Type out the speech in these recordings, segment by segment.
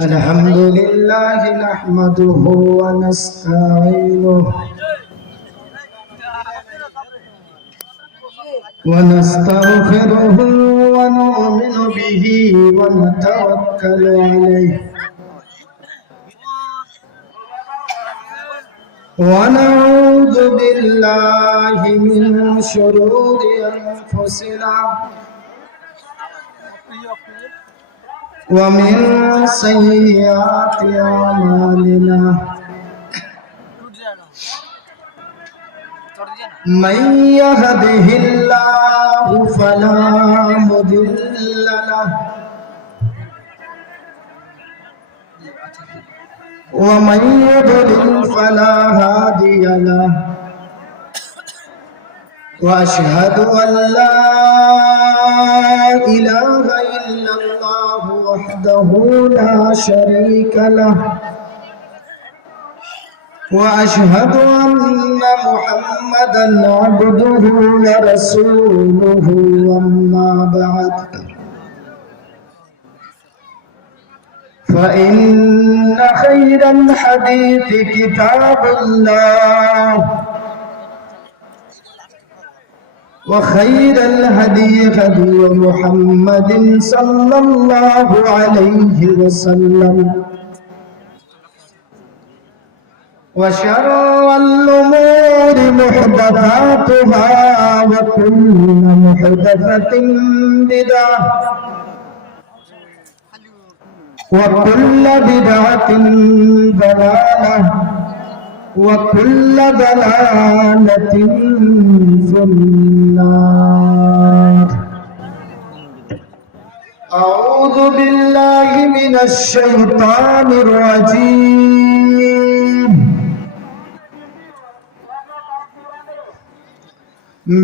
الحمد لله نحمده ونستعينه ونستغفره ونؤمن به ونتوكل عليه ونعوذ بالله من شرور أنفسنا ومن سيئات أعمالنا من يهده الله فلا مضل له ومن يضلل فلا هادي له وأشهد أن لا إله إلا الله وحده لا شريك له وأشهد أن محمدا عبده ورسوله أما بعد فإن خير الحديث كتاب الله وخير الهدي هدي محمد صلى الله عليه وسلم وشر الأمور محدثاتها وكل محدثة بدعة وكل بدعة ضلالة وكل ضلالة في النار. أعوذ بالله من الشيطان الرجيم.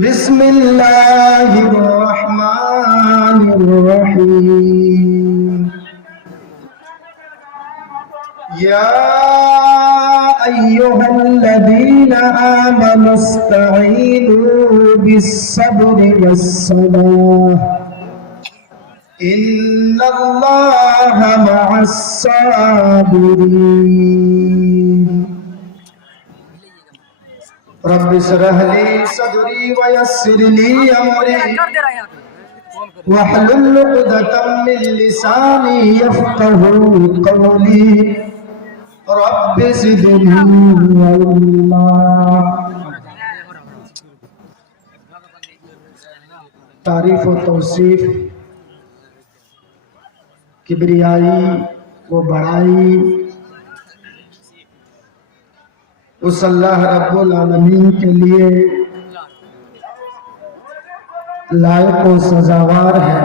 بسم الله الرحمن الرحيم. يا أيها الذين آمنوا استعينوا بالصبر والصلاة إن الله مع الصابرين. رب اشرح لي صدري ويسر لي أمري واحلل عقدة من لساني يفقهوا قولي رب زدني علما. تعریف و توصیف کبریائی و بڑائی اس اللہ رب العالمین کے لیے لائق و سزاوار ہے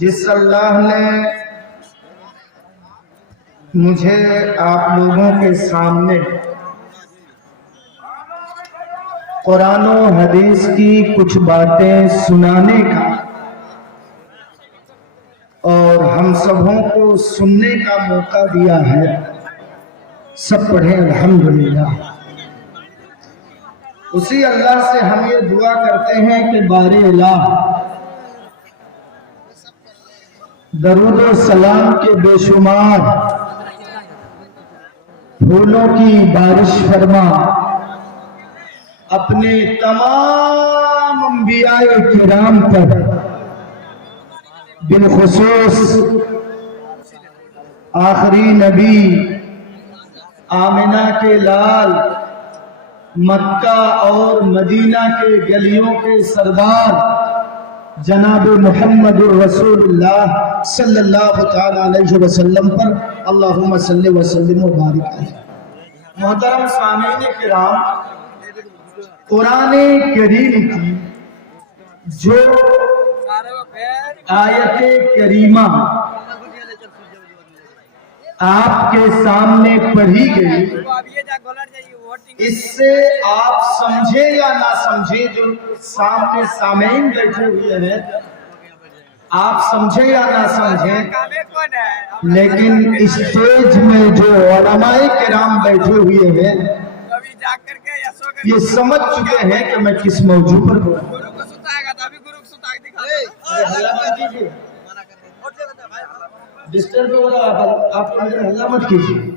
جس اللہ نے مجھے آپ لوگوں کے سامنے قرآن و حدیث کی کچھ باتیں سنانے کا اور ہم سبوں کو سننے کا موقع دیا ہے. سب پڑھیں الحمدللہ. اسی اللہ سے ہم یہ دعا کرتے ہیں کہ بارے الہ درود و سلام کے بے شمار پھولوں کی بارش فرما اپنے تمام انبیاء کرام پر، بالخصوص آخری نبی آمنہ کے لال، مکہ اور مدینہ کے گلیوں کے سردار جناب محمد الرسول اللہ صلی اللہ تعالی علیہ وسلم پر اللہم صلی وسلم و بارک علیہ. محترم سامعین کرام، قرآن کریم کی جو آیت کریمہ آپ کے سامنے پڑھی گئی، اس سے آپ سمجھے یا نہ سمجھے، جو سامنے سامعین بیٹھے ہوئے ہیں، آپ سمجھے یا نہ سمجھے، لیکن اسٹیج میں جو علماء کرام بیٹھے ہوئے ہیں یہ سمجھ چکے ہیں کہ میں کس موضوع پر بول رہا ہوں. हल्ला मत कीजिए, डिस्टर्ब हो रहा है, आप अंदर हल्ला मत कीजिए।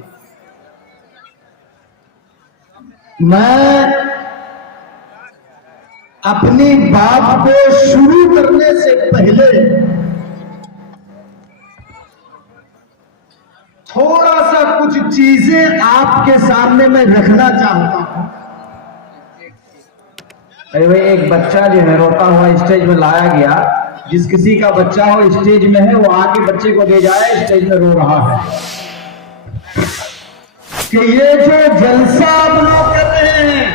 मैं अपनी बात को शुरू करने से पहले थोड़ा सा कुछ चीजें आपके सामने मैं रखना चाहता हूं। अरे भाई, एक बच्चा जो है रोता हुआ स्टेज में लाया गया, जिस किसी का बच्चा हो स्टेज में है वो आके बच्चे को ले जाए, स्टेज में रो रहा है कि ये जो जलसा आप लोग कर रहे हैं,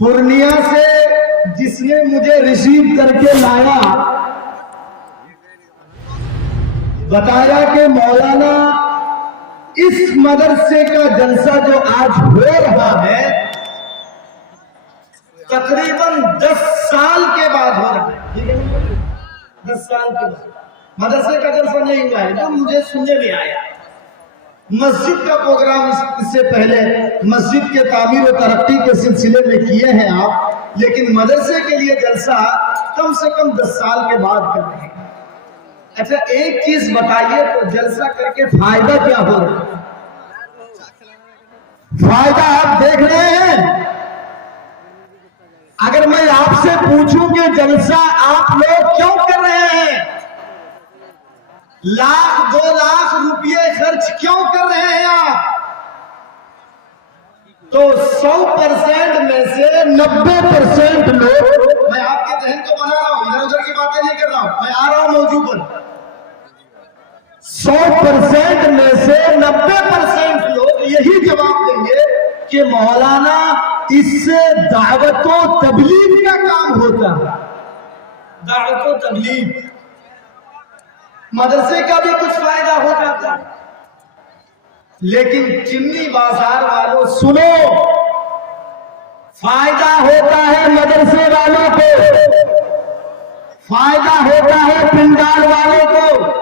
पूर्णिया से जिसने मुझे रिसीव करके लाया, बताया कि मौलाना इस मदरसे का जलसा जो आज हो रहा है तकरीबन 10 साल के बाद हो रहा है। 10 साल के बाद मदरसे का जलसा नहीं हुआ है, जो मुझे सुनने में आया। मस्जिद का प्रोग्राम इससे पहले मस्जिद के तामीर और तरक्की के सिलसिले में किए हैं आप, लेकिन मदरसे के लिए जलसा कम से कम 10 साल के बाद कर रहे हैं। अच्छा, एक चीज बताइए, तो जलसा करके फायदा क्या हो रहा है? फायदा आप देख रहे हैं। अगर मैं आपसे पूछूं कि जलसा आप लोग क्यों कर रहे हैं, लाख 2 लाख रुपये खर्च क्यों कर रहे हैं आप, तो 100% में से 90% लोग, मैं आपके जहन को बना रहा हूं, इधर उधर की बातें नहीं कर रहा हूं, मैं आ रहा हूं मौजू पर। 100% में से 90% लोग यही जवाब देंगे कि मौलाना इससे दावत व तबलीग का काम होता है। दावत व तबलीग, मदरसे का भी कुछ फायदा हो जाता है। लेकिन चिमनी बाजार वालों सुनो, फायदा होता है मदरसे वालों को, फायदा होता है पिंडाल वालों को,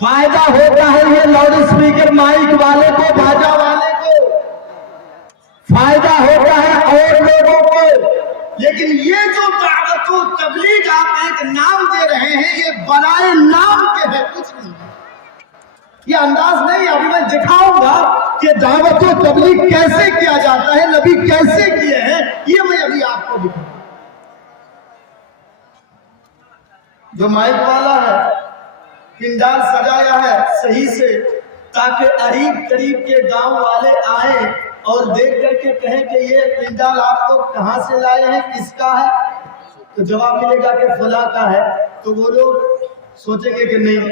फायदा होता है ये लाउड स्पीकर माइक वाले को, बाजा वाले को, फायदा होता है और लोगों को। लेकिन ये जो दावत व तबलीग आप एक नाम दे रहे हैं, ये बनाए नाम के है, कुछ नहीं। ये अंदाज नहीं, अभी मैं दिखाऊंगा कि दावत व तबलीग कैसे किया जाता है, नबी कैसे किए हैं, ये मैं अभी आपको दिखाऊंगा। जो माइक वाला है, पिंडाल सजाया है सही से, ताकि करीब करीब के गांव वाले आए और देख करके कहें कि ये पिंडाल आप लोग कहां से लाए हैं, किसका है, तो जवाब मिलेगा कि फला का है। तो वो लोग सोचेंगे कि नहीं,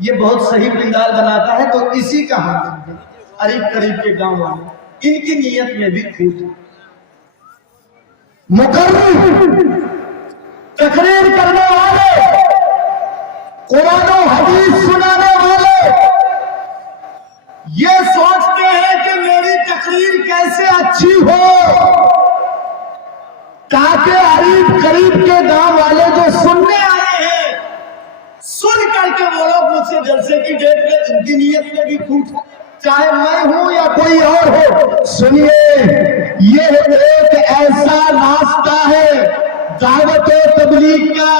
ये बहुत सही पिंडाल बनाता है, तो इसी का हाथ देंगे। करीब करीब के गांव वाले, इनकी नीयत में भी खूब मुकर्रर तकरीर करने वाले, कुरान और हदीस सुनाने वाले ये सोचते हैं कि मेरी तकरीर कैसे अच्छी हो, ताकि करीब के गांव वाले जो सुनने आए हैं, सुन करके वो लोग मुझसे जलसे की डेट में उनकी नीयत में भी खूब, चाहे मैं हूं या कोई और हो। सुनिए, ये एक ऐसा रास्ता है दावत और तबलीग का,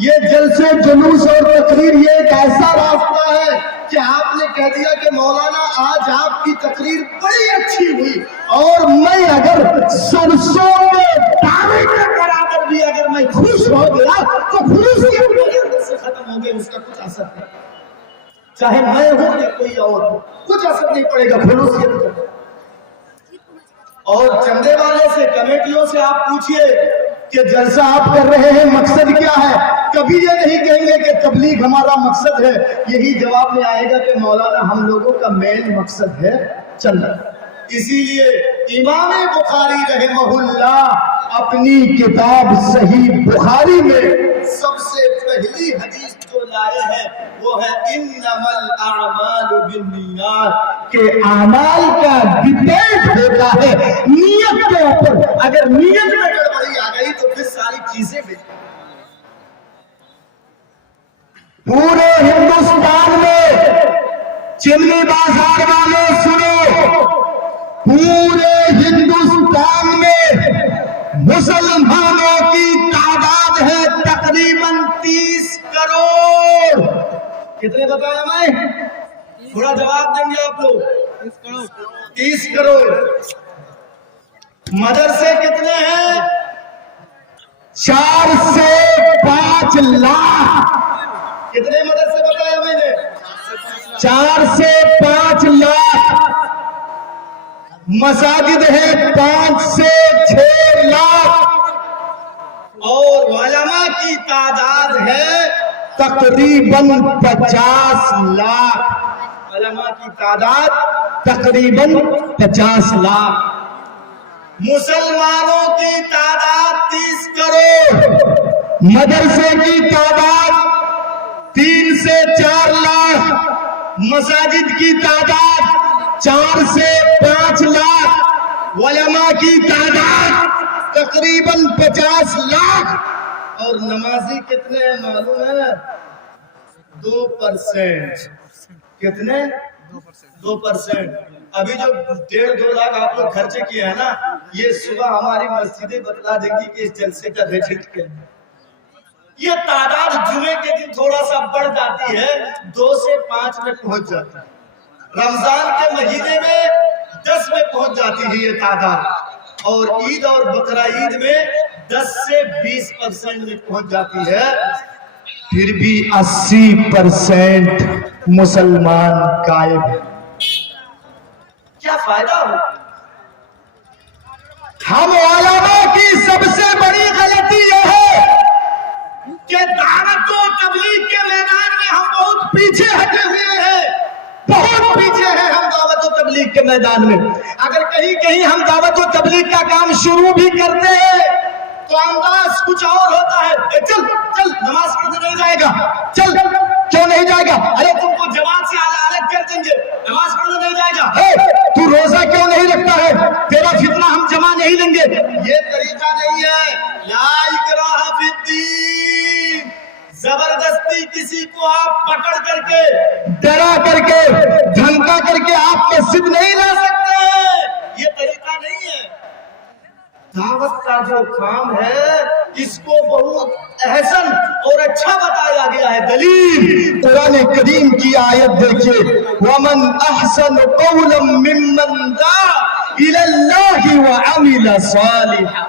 ये जलसे जुलूस और तकरीर, ये एक ऐसा रास्ता है कि आपने कह दिया कि मौलाना आज आपकी तकरीर बड़ी अच्छी हुई, और मैं अगर सरसों में दाने के बराबर भी अगर मैं खुश हो गया तो खुशूसियत मेरे अंदर से खत्म हो गई, उसका कुछ असर नहीं, चाहे मैं हूं या कोई और हो, कुछ असर नहीं पड़ेगा खुलूसियत का। और चंदे वाले से, कमेटियों से आप पूछिए कि जलसा आप कर रहे हैं मकसद क्या है, कभी ये नहीं कहेंगे कि तबलीग हमारा मकसद है, यही जवाब में आएगा कि मौलाना हम लोगों का मेन मकसद है चलना। इसीलिए इमाम बुखारी रहमहुल्लाह अपनी किताब सही बुखारी में सबसे पहली हदीस जो लाए हैं वो है इन्नमल अअमालु बिन्नियात, के अमाल का डिपेंड होता है नियत के ऊपर। अगर नियत में गड़बड़ी आ गई तो फिर सारी चीजें भी। पूरे हिंदुस्तान में चिमनी बाजार वाले सुनो, पूरे हिंदुस्तान में मुसलमानों की कितने बताया मैं? थोड़ा जवाब देंगे आप लोग। 30 करोड़। मदरसे कितने हैं? 4 से 5 लाख। कितने मदरसे बताया मैंने? 4 से 5 लाख। मसाजिद है 5 से 6 लाख। और उलमा की तादाद है तकरीबन 50 लाख। उलमा की तादाद तकरीबन 50 लाख। मुसलमानों की तादाद 30 करोड़। मदरसे की तादाद 3 से 4 लाख। मसाजिद की तादाद 4 से 5 लाख। उलमा की तादाद तकरीबन 50 लाख। और नमाजी कितने हैं मालूम है? 2%। कितने? 2%। अभी जो 1.5-2 लाख आप लोग खर्चे किए हैं ना, ये सुबह हमारी मस्जिदें बतला देंगी कि इस जलसे का बजट क्या है। ये तादाद जुमे के दिन थोड़ा सा बढ़ जाती है, 2 से 5 में पहुंच जाती है। रमजान के महीने में 10 में पहुंच जाती है ये तादाद, और ईद और बकरा ईद में 10 से 20% में पहुंच जाती है। फिर भी 80% मुसलमान गायब है। क्या फायदा हो? हम उलमा की सबसे बड़ी गलती यह है कि दावत व तबलीग के मैदान में हम बहुत पीछे हटे हुए हैं। बहुत पीछे हैं हम दावत व तबलीग के मैदान में। अगर कहीं कहीं हम दावत व तबलीग का काम शुरू भी करते हैं तो अंदाज कुछ और होता है। चल चल नमाज पढ़ने नहीं जाएगा, चल क्यों नहीं जाएगा? अरे तुमको जमात से अलग कर देंगे, नमाज पढ़ने नहीं जाएगा। तू रोजा क्यों नहीं रखता है? तेरा फितना हम जमा नहीं लेंगे। ये तरीका नहीं है। ला इकराह फिद्दीन। जबरदस्ती किसी को आप पकड़ करके, डरा करके, धमका करके आप मस्जिद नहीं ला सकते। ये तरीका नहीं है। दावत का जो काम है इसको बहुत अहसन और अच्छा बताया गया है। दलील कुरान करीम की आयत देखिए, वमन अहसन कौलन मिम्मन दा इलल्लाहि व अमिल सालिहा।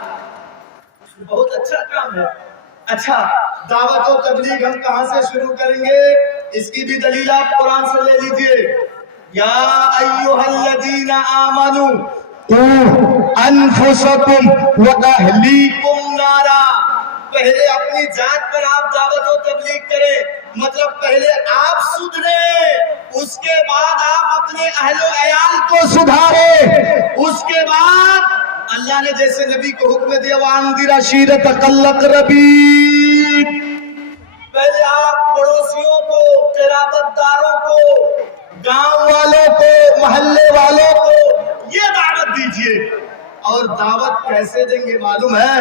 बहुत अच्छा काम है। अच्छा, दावत और तबलीग हम कहां से शुरू करेंगे? इसकी भी दलील आप कुरान से ले लीजिए। या अय्युहल्लज़ीना आमनू अनफुसकुम व अहलीकुम नारा। पहले अपनी जात पर आप दावत और तबलीग करें, मतलब पहले आप सुधरे, उसके बाद आप अपने अहलो अयाल को सुधारे, उसके बाद अल्लाह ने जैसे नबी को हुक्म दिया वांदिर अशीरतकल अक़रबीन, पहले आप पड़ोसियों को, क़राबतदारों को, गांव वालों को, मोहल्ले वालों को ये दावत दीजिए। और दावत कैसे देंगे मालूम है?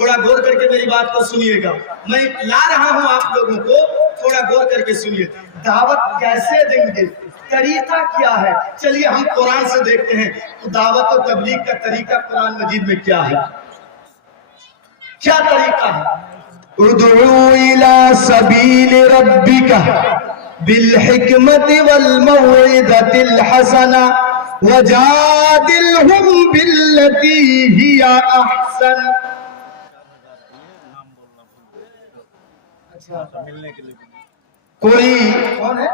थोड़ा गौर करके मेरी बात को सुनिएगा। मैं ला रहा हूं आप लोगों को, थोड़ा गौर करके सुनिए। दावत कैसे देंगे, तरीका क्या है? चलिए हम कुरान से देखते हैं तो दावत और तबलीग का तरीका कुरान मजीद में क्या है, क्या तरीका है। उदउ इला सबील रब्बिका बिल हिकमति वल मौइदतिल हसना वजादिलहुम बिल्लती हिया अहसन। अच्छा, मिलने के लिए कोई कौन है?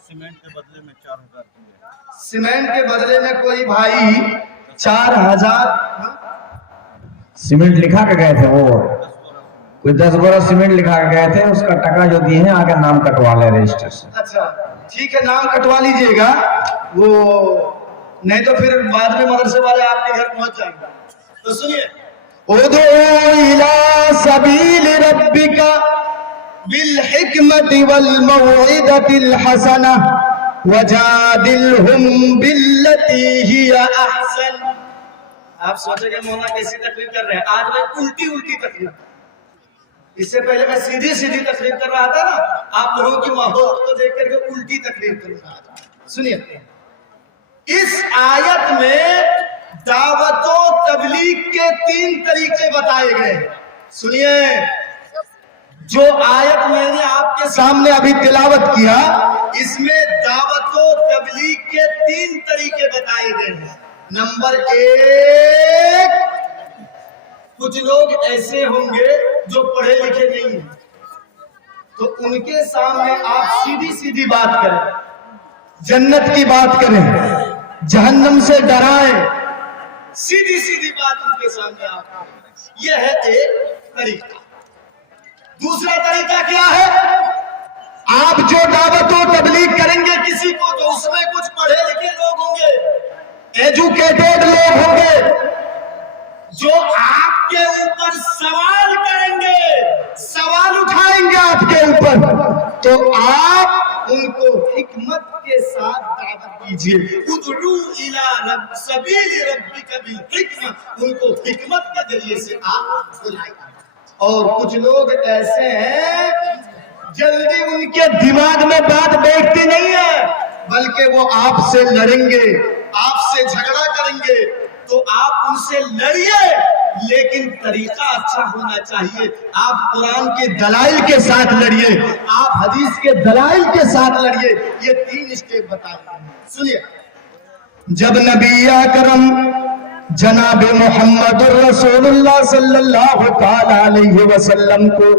सीमेंट के बदले में 4000 दिए। सीमेंट के बदले में कोई भाई 4000 सीमेंट लिखा के गए थे, वो कोई 10 बोरा सीमेंट लिखा के गए थे, उसका टका जो दिए हैं आगे नाम कटवा ले रजिस्टर से। अच्छा ठीक है, नाम कटवा लीजिएगा, वो नहीं तो फिर बाद में मदरसे वाले आपके घर पहुंच जाएंगे। तो सुनिए, उदउ इला सबील रब्बिका बिल हिकमति वल मौइदतिल हसना वजादिलहुम बिल्लती हिया अहसन। आप सोचेंगे मौलाना कैसी तकलीफ कर रहे हैं? आज मैं उल्टी उल्टी तकलीफ, इससे पहले मैं सीधी सीधी तकलीफ कर रहा था ना, आप लोगों की माहौल को देख करके उल्टी तकलीफ कर रहा था। सुनिए, इस आयत में दावतो तबलीग के 3 तरीके बताए गए हैं। सुनिए, जो आयत मैंने आपके सामने अभी तिलावत किया, इसमें दावत व तबलीग के 3 तरीके बताए गए हैं। नंबर 1, कुछ लोग ऐसे होंगे जो पढ़े लिखे नहीं हैं, तो उनके सामने आप सीधी सीधी बात करें, जन्नत की बात करें, जहन्नम से डराएं, सीधी सीधी बात उनके सामने आप करें। यह है एक तरीका। दूसरा तरीका क्या है? आप जो दावत व तबलीग करेंगे किसी को, तो उसमें कुछ पढ़े लिखे लोग होंगे, एजुकेटेड लोग होंगे, जो आपके ऊपर सवाल करेंगे, सवाल उठाएंगे आपके ऊपर, तो आप उनको हिकमत के साथ दावत कीजिए। उदू इला सबील रब्बिका बिल हिकमा, उनको हिकमत के जरिए से आप बुलाइए। और कुछ लोग ऐसे हैं जल्दी उनके दिमाग में बात बैठती नहीं है, बल्कि वो आपसे लड़ेंगे, आपसे झगड़ा करेंगे, तो आप उनसे लड़िए, लेकिन तरीका अच्छा होना चाहिए। आप कुरान के दलाइल के साथ लड़िए, आप हदीस के दलाइल के साथ लड़िए। ये 3 स्टेप बताए हैं, सुनिए। जब नबी अकरम जनाब मोहम्मद रसूलुल्लाह सल्लल्लाहु ताला अलैहि वसल्लम को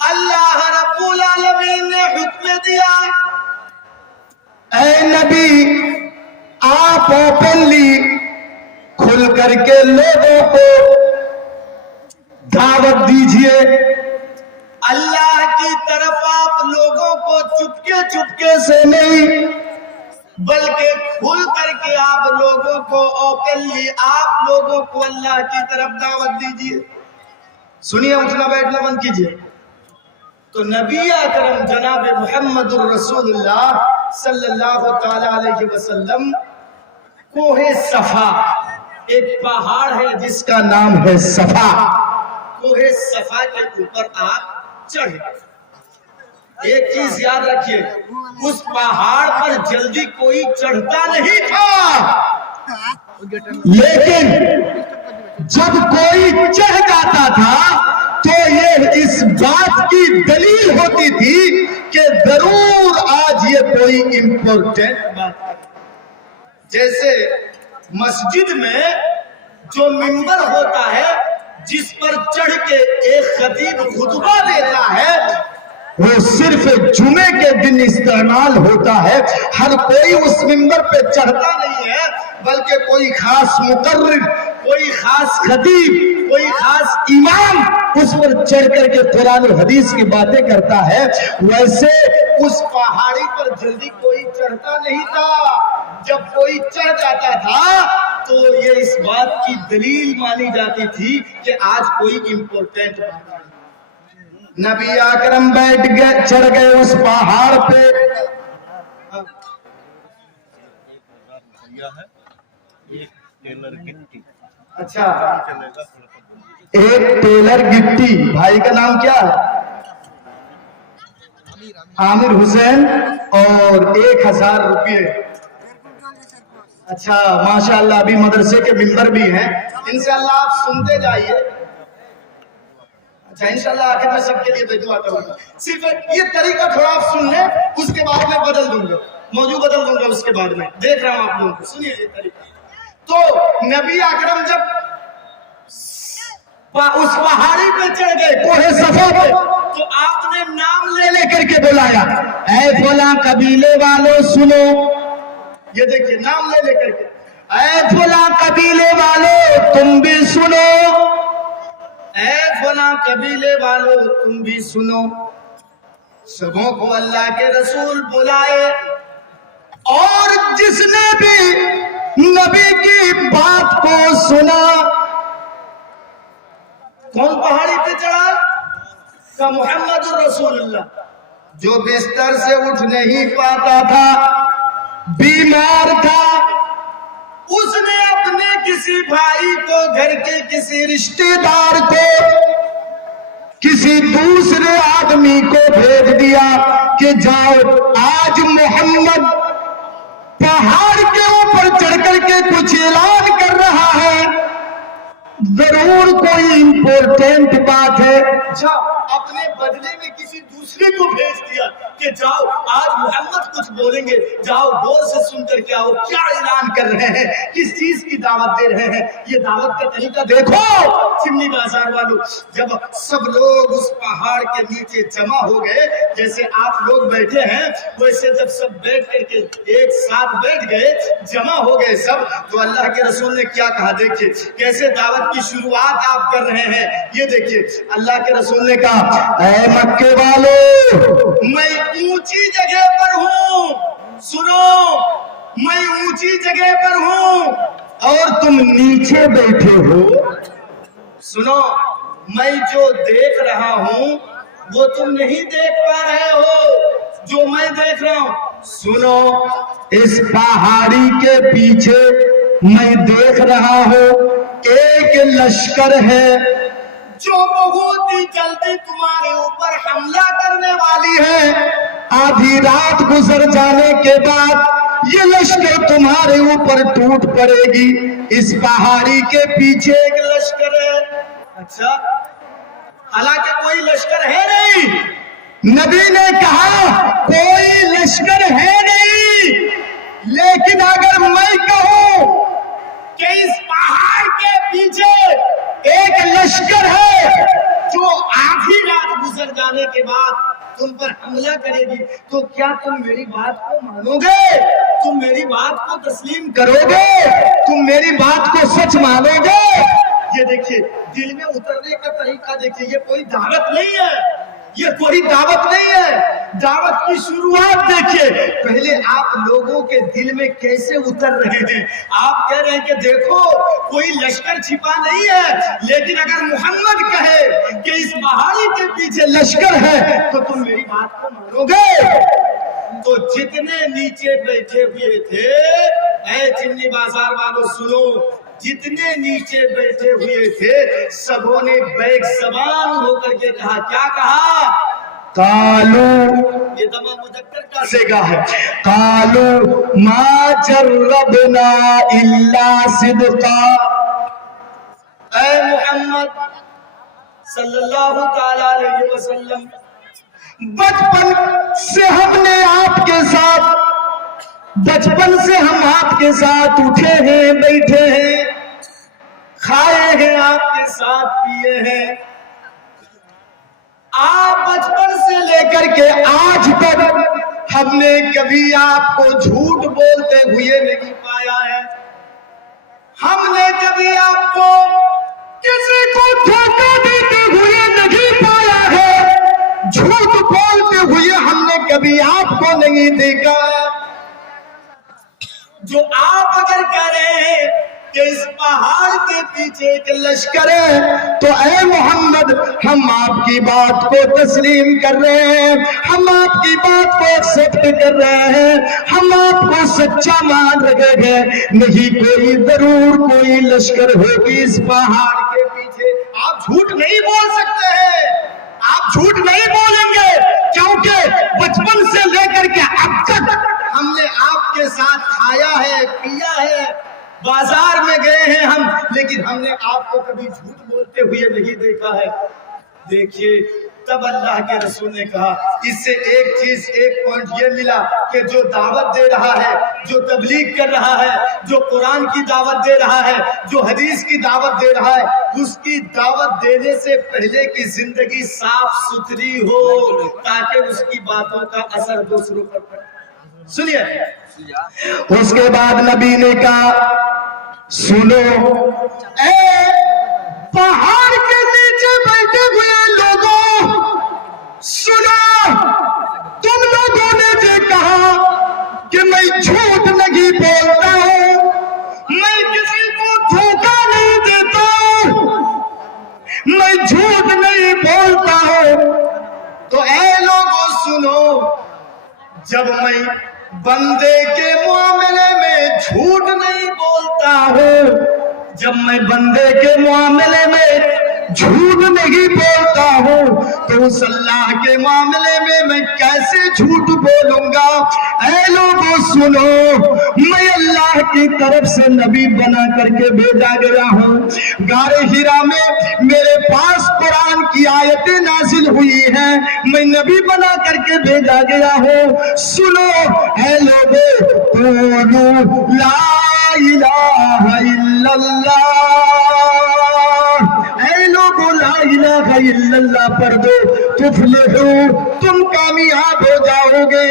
अल्लाह रब्बुल आलमीन ने हुक्म दिया, ऐ नबी आप ओपनली खुल करके लोगों को दावत दीजिए, अल्लाह की तरफ आप लोगों को चुपके चुपके से नहीं, बल्कि खुल करके आप लोगों को ओपनली आप लोगों को अल्लाह की तरफ दावत दीजिए। सुनिए, उठना बैठना बंद कीजिए। तो नबी अकरम जनाब मुहम्मदुर रसूलुल्लाह सल्लल्लाहु ताला अलैहि वसल्लम कोहे सफा, एक पहाड़ है जिसका नाम है सफा, कोहे सफा के ऊपर आप चढ़े। एक चीज याद रखिए, उस पहाड़ पर जल्दी कोई चढ़ता नहीं था, लेकिन जब कोई चढ़ जाता था तो ये इस बात की दलील होती थी कि जरूर आज ये कोई इंपॉर्टेंट बात है। जैसे मस्जिद में जो मिंबर होता है, जिस पर चढ़ के एक खतीब खुतबा देता है, वो सिर्फ जुमे के दिन इस्तेमाल होता है। हर कोई उस मिंबर पे चढ़ता नहीं है, बल्कि कोई खास मुकर्रिर, कोई खास खतीब, कोई खास इमाम उस पर चढ़ करके कुरान और हदीस की बातें करता है। वैसे उस पहाड़ी पर जल्दी कोई चढ़ता नहीं था। जब कोई चढ़ जाता था तो ये इस बात की दलील मानी जाती थी कि आज कोई इंपॉर्टेंट बात है। नबी अकरम बैठ गए, चढ़ गए उस पहाड़ पे। एक टेलर गिट्टी। अच्छा, एक टेलर गिट्टी। भाई का नाम क्या है? आमिर हुसैन। और 1000 रुपये। अच्छा, माशाअल्लाह। अभी मदरसे के मिंबर भी हैं, इंशाअल्लाह आप सुनते जाइए। अच्छा, इंशाअल्लाह आखिर में सबके लिए दुआ करूंगा। सिर्फ ये तरीका थोड़ा आप सुन लें, उसके बाद में बदल दूंगा, मौजू बदल दूंगा उसके बाद में। देख रहा हूं आप लोगों को, सुनिए ये तरीका। तो नबी अकरम जब उस पहाड़ी पे चढ़ गए, कोहे सफा पे, तो आपने नाम ले लेकर के बुलाया, ऐ फला कबीले वालों सुनो। ये देखिए, नाम ले लेकर के, ऐ फला कबीले वालों तुम भी सुनो, ऐ फला कबीले वालों तुम भी सुनो। सबों को अल्लाह के रसूल बुलाए, और जिसने भी नबी की बात को सुना, कौन पहाड़ी पे चढ़ा? का मोहम्मद रसूलुल्लाह, जो बिस्तर से उठ नहीं पाता था, बीमार था। उसने अपने किसी भाई को, घर के किसी रिश्तेदार को, किसी दूसरे आदमी को भेज दिया कि जाओ, आज मोहम्मद पहाड़ के ऊपर चढ़ करके कुछ ऐलान कर रहा है, जरूर कोई इंपॉर्टेंट बात है। अच्छा, अपने बदले में किसी दूसरे को भेज दिया कि जाओ आज मोहम्मद कुछ बोलेंगे, जाओ गौर से सुनकर के आओ क्या ऐलान कर रहे हैं, किस चीज की दावत दे रहे हैं। ये दावत का तरीका देखो चिमनी बाजार वालों। जब सब लोग उस पहाड़ के नीचे जमा हो गए, जैसे आप लोग बैठे हैं वैसे जब सब बैठ करके एक साथ बैठ गए, जमा हो गए सब, तो अल्लाह के रसूल ने क्या कहा, देखिए कैसे दावत की शुरुआत आप कर रहे हैं। ये देखिए अल्लाह के रसूल ने कहा, ऐ मक्के वालों, मैं ऊंची जगह पर हूँ, सुनो, मैं ऊंची जगह पर हूँ और तुम नीचे बैठे हो। सुनो, मैं जो देख रहा हूँ वो तुम नहीं देख पा रहे हो जो मैं देख रहा हूँ। सुनो, इस पहाड़ी के पीछे मैं देख रहा हूँ एक लश्कर है जो बहुत ही जल्दी तुम्हारे ऊपर हमला करने वाली है। आधी रात गुजर जाने के बाद ये लश्कर तुम्हारे ऊपर टूट पड़ेगी। इस पहाड़ी के पीछे एक लश्कर है। अच्छा, हालांकि कोई लश्कर है नहीं, नबी ने कहा कोई लश्कर है नहीं, लेकिन अगर मैं कहूं कि इस पहाड़ के पीछे एक लश्कर है जो आधी रात गुजर जाने के बाद तुम पर हमला करेगी, तो क्या तुम मेरी बात को मानोगे? तुम मेरी बात को तस्लीम करोगे? तुम मेरी बात को सच मानोगे? ये देखिए दिल में उतरने का तरीका देखिए, ये कोई दावत नहीं है, ये कोई दावत नहीं है। दावत की शुरुआत देखिए, पहले आप लोगों के दिल में कैसे उतर रहे हैं। आप कह रहे हैं कि देखो कोई लश्कर छिपा नहीं है, लेकिन अगर मोहम्मद कहे कि इस पहाड़ी के पीछे लश्कर है तो तुम मेरी बात को मानोगे। तो जितने नीचे बैठे हुए थे, ऐ चिमनी बाजार वालों सुनो, जितने नीचे बैठे हुए थे सबों ने बैग सवार होकर के कहा, क्या कहा? कालू, ये तमाम मुजक्कर का सेगा है, कालू मा जर्रबना इल्ला सिद्का। ऐ मोहम्मद सल्लल्लाहु ताला अलैहि वसल्लम, बचपन से हमने आपके साथ, बचपन से हम आपके साथ उठे हैं, बैठे हैं, खाए हैं आपके साथ, पिए हैं। आप बचपन से लेकर के आज तक हमने कभी आपको झूठ बोलते हुए नहीं पाया है। हमने कभी आपको किसी को धोखा देते हुए नहीं पाया है। झूठ बोलते हुए हमने कभी आपको नहीं देखा। जो आप अगर कह रहे हैं कि इस पहाड़ के पीछे एक लश्कर है, तो ऐ मोहम्मद हम आपकी बात को तस्लीम कर रहे हैं, हम आपकी बात को एक्सेप्ट कर रहे हैं, हम आपको सच्चा मान रहे हैं। नहीं, कोई जरूर कोई लश्कर होगी इस पहाड़ के पीछे। आप झूठ नहीं बोल सकते हैं, आप झूठ नहीं बोलेंगे, क्योंकि बचपन से लेकर के अब तक हमने आपके साथ खाया है, पिया है, बाजार में गए हैं हम, लेकिन हमने आपको कभी झूठ बोलते हुए नहीं देखा है। देखिए तब अल्लाह के रसूल ने कहा, इससे एक चीज, एक पॉइंट ये मिला कि जो दावत दे रहा है, जो तबलीग कर रहा है, जो कुरान की दावत दे रहा है, जो हदीस की दावत दे रहा है, उसकी दावत देने से पहले की जिंदगी साफ सुथरी हो, ताकि उसकी बातों का असर दूसरों पर पड़े। सुनिए, उसके बाद नबी ने कहा, सुनो ए पहाड़ के नीचे बैठे हुए लोगों, सुनो, तुम लोगों ने जो कहा कि मैं झूठ नहीं बोलता हूं, मैं किसी को धोखा नहीं देता हूं, मैं झूठ नहीं बोलता हूं, तो ऐ लोगों सुनो, जब मैं बंदे के मामले में झूठ नहीं बोलता हूँ, जब मैं बंदे के मामले में جھوٹ نہیں بولتا ہوں تو اس اللہ کے معاملے میں میں کیسے جھوٹ بولوں گا؟ اے لوگوں سنو، میں اللہ کی طرف سے نبی بنا کر کے بھیجا گیا ہوں۔ غار حرا میں میرے پاس قرآن کی آیتیں نازل ہوئی ہیں، میں نبی بنا کر کے بھیجا گیا ہوں۔ سنو اے لوگوں، قولوا لا الہ الا اللہ، اے لوگوں لا الہ الا اللہ پڑھ دو، تفلحو، تم کامیاب ہو جاؤ گے،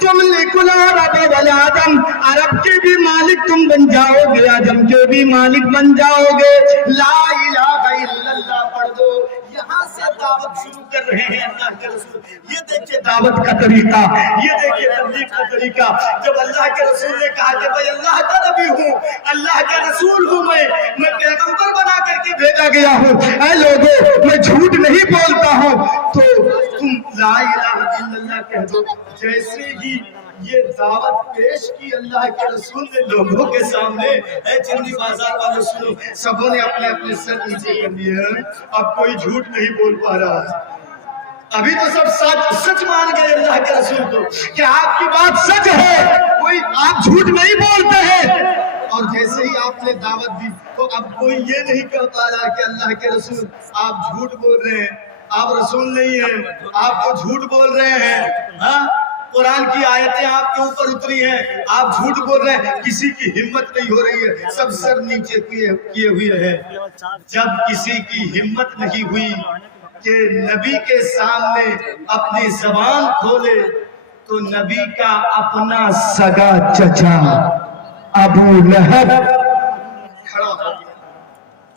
تم لکل عرب والعجم، عرب کے بھی مالک تم بن جاؤ گے، عجم کے بھی مالک بن جاؤ گے۔ لا الہ الا اللہ پڑھ دو۔ یہاں سے دعوت شروع کر رہے ہیں اللہ کے رسول۔ یہ دیکھیں دعوت کا طریقہ، یہ دیکھیں تبلیغ کا طریقہ۔ جب اللہ کے رسول نے کہا کہ میں اللہ کا نبی ہوں، اللہ کا رسول ہوں، میں پیغمبر بنا کر کے بھیجا گیا ہوں، اے لوگوں میں جھوٹ نہیں بولتا ہوں، تو تم لا الہ الا اللہ کہہ دو۔ جیسے ہی یہ دعوت پیش کی اللہ کے رسول نے لوگوں کے سامنے، اے چندی بازار والے سنو، سبوں نے اپنے اپنے سر نیچے کر دیے ہیں، اب کوئی جھوٹ نہیں بول پا رہا ہے۔ ابھی تو سب سچ مان گئے اللہ کے رسول کو کہ آپ کی بات سچ ہے، کوئی آپ جھوٹ نہیں بولتے ہیں۔ اور جیسے ہی آپ نے دعوت دی تو اب کوئی یہ نہیں کہہ پا رہا کہ اللہ کے رسول آپ جھوٹ بول رہے ہیں، آپ رسول نہیں ہیں، آپ تو جھوٹ بول رہے ہیں، ہاں قرآن کی آیتیں آپ کے اوپر اتری ہیں، آپ جھوٹ بول رہے ہیں۔ کسی کی ہمت نہیں ہو رہی ہے، سب سر نیچے کیے ہوئے ہیں۔ جب کسی کی ہمت نہیں ہوئی کہ نبی کے سامنے اپنی زبان کھولے تو نبی کا اپنا سگا چچا ابو لہب کھڑا ہو گیا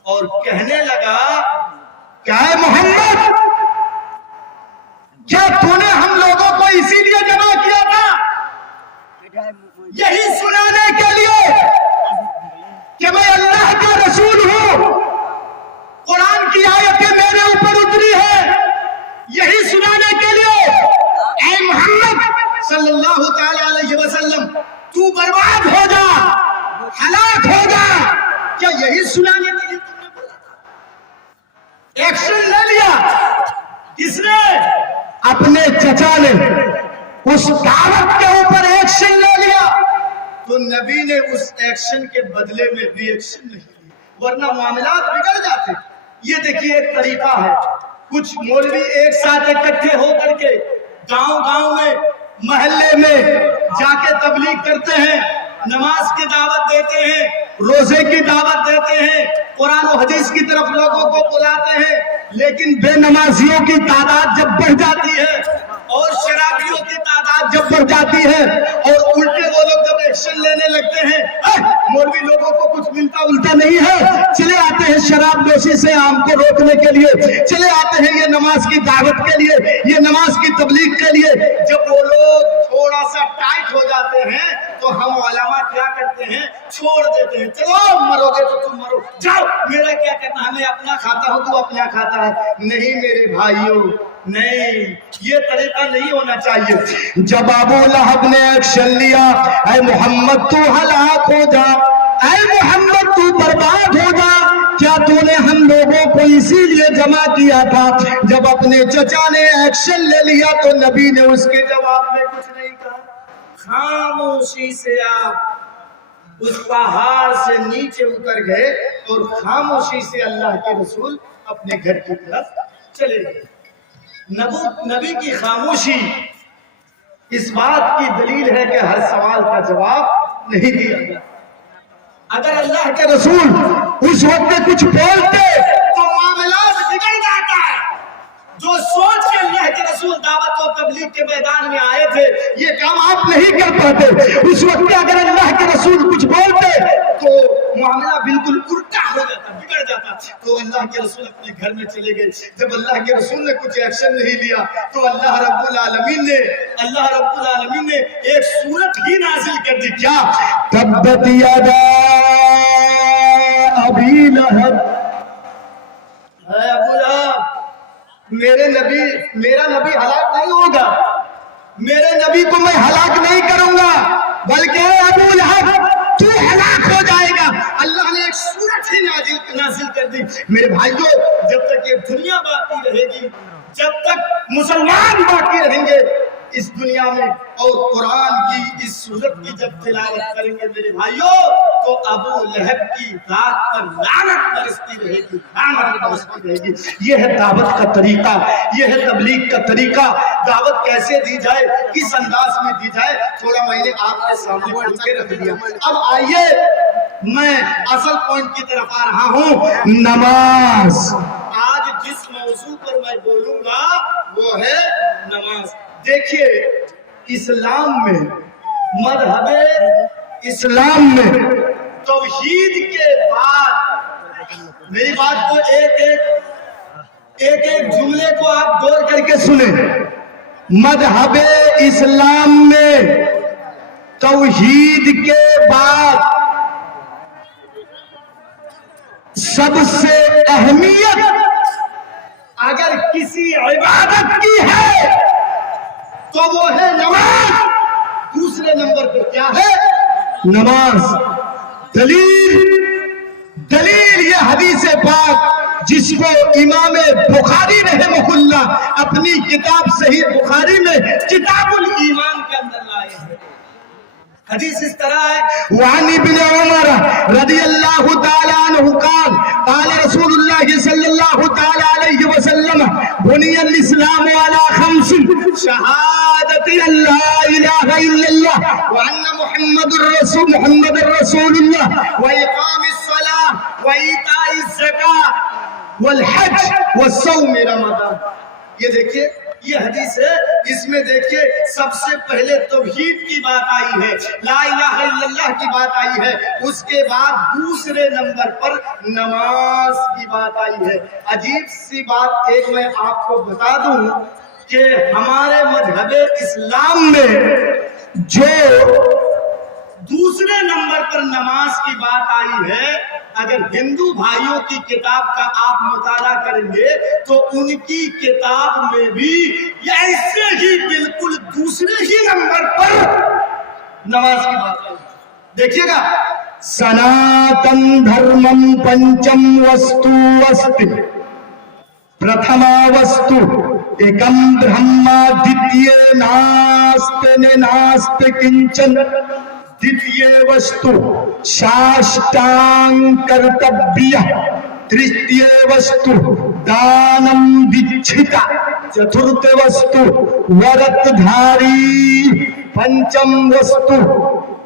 اور کہنے لگا کیا ہے محمد، کیا تو نے ہم لوگوں کو اسی لیے جمع کیا تھا، یہی سنانے کے لیے کہ میں اللہ کا رسول ہوں، قرآن کی آیتیں میرے اوپر اتری ہے، یہی سنانے کے لیے اے محمد صلی اللہ تعالی علیہ وسلم تو برباد ہو جا، ہلاک ہو جا، کیا یہی سنانے کے لیے تم نے بولا تھا؟ ایکشن لے لیا کس نے؟ اپنے چچا نے اس دعوت کے اوپر ایکشن لے لیا، تو نبی نے اس ایکشن کے بدلے میں ری ایکشن نہیں لیا، ورنہ معاملات بگڑ جاتے۔ یہ دیکھیے ایک طریقہ ہے، کچھ مولوی ایک ساتھ اکٹھے ہو کر کے گاؤں میں محلے میں جا کے تبلیغ کرتے ہیں، نماز کی دعوت دیتے ہیں، روزے کی دعوت دیتے ہیں، قرآن و حدیث کی طرف لوگوں کو بلاتے ہیں، لیکن بے نمازیوں کی تعداد جب بڑھ جاتی ہے اور شرابیوں کی تعداد جب بڑھ جاتی ہے اور الٹے وہ لوگ جب ایکشن لینے لگتے ہیں، مولوی لوگوں کو کچھ ملتا الٹا نہیں ہے، چلے آتے ہیں شراب نوشی سے عام کو روکنے کے لیے، چلے آتے ہیں یہ نماز کی دعوت کے لیے، یہ نماز کی تبلیغ کے لیے۔ جب وہ لوگ تھوڑا سا ٹائٹ ہو جاتے ہیں تو ہم علماء کیا کرتے ہیں، چھوڑ دیتے ہیں، چلو مرو گے تو تم مرو، جاؤ میرا کیا کرنا ہے، میں اپنا کھاتا ہوں تو اپنا کھاتا ہے۔ نہیں میرے بھائیوں، نہیں، یہ طریقہ نہیں ہونا چاہیے۔ جب ابو لہب نے ایکشن لیا، اے محمد تو ہلاک ہو جا، اے محمد تو برباد ہو جا، کیا تو نے ہم لوگوں کو اسی لیے جمع کیا تھا؟ جب اپنے چچا نے ایکشن لے لیا تو نبی نے اس کے جواب میں کچھ نہیں کہا، خاموشی سے آپ اس پہاڑ سے نیچے اتر گئے اور خاموشی سے اللہ کے رسول اپنے گھر کی طرف چلے گئے۔ نبی کی خاموشی اس بات کی دلیل ہے کہ ہر سوال کا جواب نہیں دیا گیا۔ اگر اللہ کے رسول اس وقت کچھ بولتے تو معاملات بگڑ جاتا ہے۔ جو سوچ کے اللہ کے رسول دعوت و تبلیغ کے میدان میں آئے تھے، یہ کام آپ نہیں کر پاتے۔ اس وقت اگر اللہ کے رسول کچھ بولتے تو معاملہ بالکل الٹا ہو جاتا، بگڑ جاتا۔ تو اللہ کے رسول اپنے گھر میں چلے گئے۔ جب اللہ کے رسول نے کچھ ایکشن نہیں لیا تو اللہ رب العالمین نے ایک سورت ہی نازل کر دی، کیا؟ تبت یدا ابی لہب، اے ابو لہب، میرا نبی ہلاک نہیں ہوگا، میرے نبی کو میں ہلاک نہیں کروں گا، بلکہ ابو لہب تو ہلاک ہو جائے گا۔ اللہ نے ایک سورت ہی نازل کر دی. میرے بھائیوں، جب تک یہ دنیا باقی رہے گی، جب تک مسلمان باقی رہیں گے اس دنیا میں اور قرآن کی اس سورت کی جب تلاوت کریں گے میرے بھائیوں، تو ابو لہب کی ذات پر لعنت برستی رہے گی، لعنت برستی رہے گی. یہ ہے دعوت کا طریقہ، یہ ہے تبلیغ کا طریقہ. دعوت کیسے دی جائے، کس انداز میں دی جائے، تھوڑا میں نے آپ کے سامنے کھول کے رکھ دیا. اب آئیے میں اصل پوائنٹ کی طرف آ رہا ہوں. نماز. آج جس موضوع پر میں بولوں گا وہ ہے نماز. دیکھیے اسلام میں، مذہب اسلام میں توحید کے بعد، میری بات کو ایک جملے کو آپ غور کر کے سنیں. مذہب اسلام میں توحید کے بعد سب سے اہمیت اگر کسی عبادت کی ہے تو وہ ہے نماز. دوسرے نمبر پر کیا ہے؟ نماز. دلیل یہ حدیث پاک جس کو امام بخاری رحمہ اللہ اپنی کتاب صحیح بخاری میں کتاب الایمان کے اندر لائے ہیں. حدیث اس طرح ہے، وعن ابن عمر رضی اللہ تعالی عنہ قال قال رسول اللہ صلی اللہ تعالی علیہ وسلم بنی الاسلام علی خمس شہادت ان لا الہ الا اللہ وان محمد رسول اللہ واقام الصلاة وایتاء الزکاة والحج والصوم رمضان. یہ دیکھیے یہ حدیث ہے، اس میں دیکھیے سب سے پہلے توحید کی بات آئی ہے، لا الہ الا اللہ کی بات آئی ہے، اس کے بعد دوسرے نمبر پر نماز کی بات آئی ہے. عجیب سی بات ایک میں آپ کو بتا دوں کہ ہمارے مذہب اسلام میں جو دوسرے نمبر پر نماز کی بات آئی ہے، اگر ہندو بھائیوں کی کتاب کا آپ مطالعہ کریں گے تو ان کی کتاب میں بھی ایسے ہی بالکل دوسرے ہی نمبر پر نماز کی بات آئی. دیکھیے گا، سناتن دھرمم پنچم وستو وستی پرتھما وستو ایکم برہما دتیے ناستے ناستے کنچن द्वितीय वस्तु साष्टांग कर्तव्य, तृतीय वस्तु दानम विच्छिता, चतुर्थ वस्तु व्रतधारी, पंचम वस्तु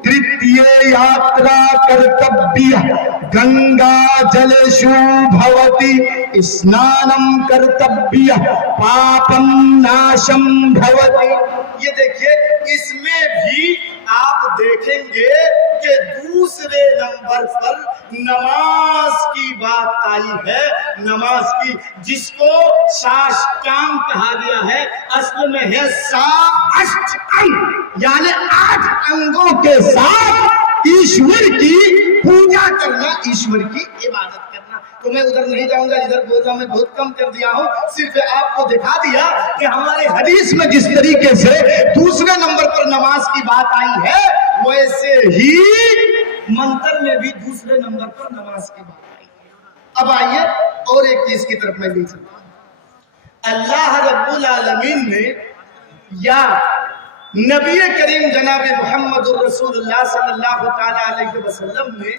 तृतीय यात्रा कर्तव्य, गंगा जलेषु भवति स्नानम कर्तव्य, पापम नाशम भवति. ये देखिए इसमें भी आप देखेंगे कि दूसरे नंबर पर नमाज की बात आई है, नमाज की, जिसको साष्टांग कहा गया है, असल में है साष्टांग, यानी 8 अंगों के साथ ईश्वर की पूजा करना, ईश्वर की इबादत करना. तो मैं उधर नहीं जाऊंगा, इधर बोलता मैं बहुत कम कर दिया हूं, सिर्फ आपको दिखा दिया कि हमारे हदीस में जिस तरीके से दूसरे नंबर पर नमाज की बात आई है, वैसे ही मंत्र में भी दूसरे नंबर पर नमाज की बात आई है. अब आइए और एक चीज की तरफ मैं ले चलता हूं. अल्लाह रब्बुल आलमीन ने या नबी करीम जनाब मोहम्मद रसूलुल्लाह सल्लल्लाहु ताला अलैहि वसल्लम ने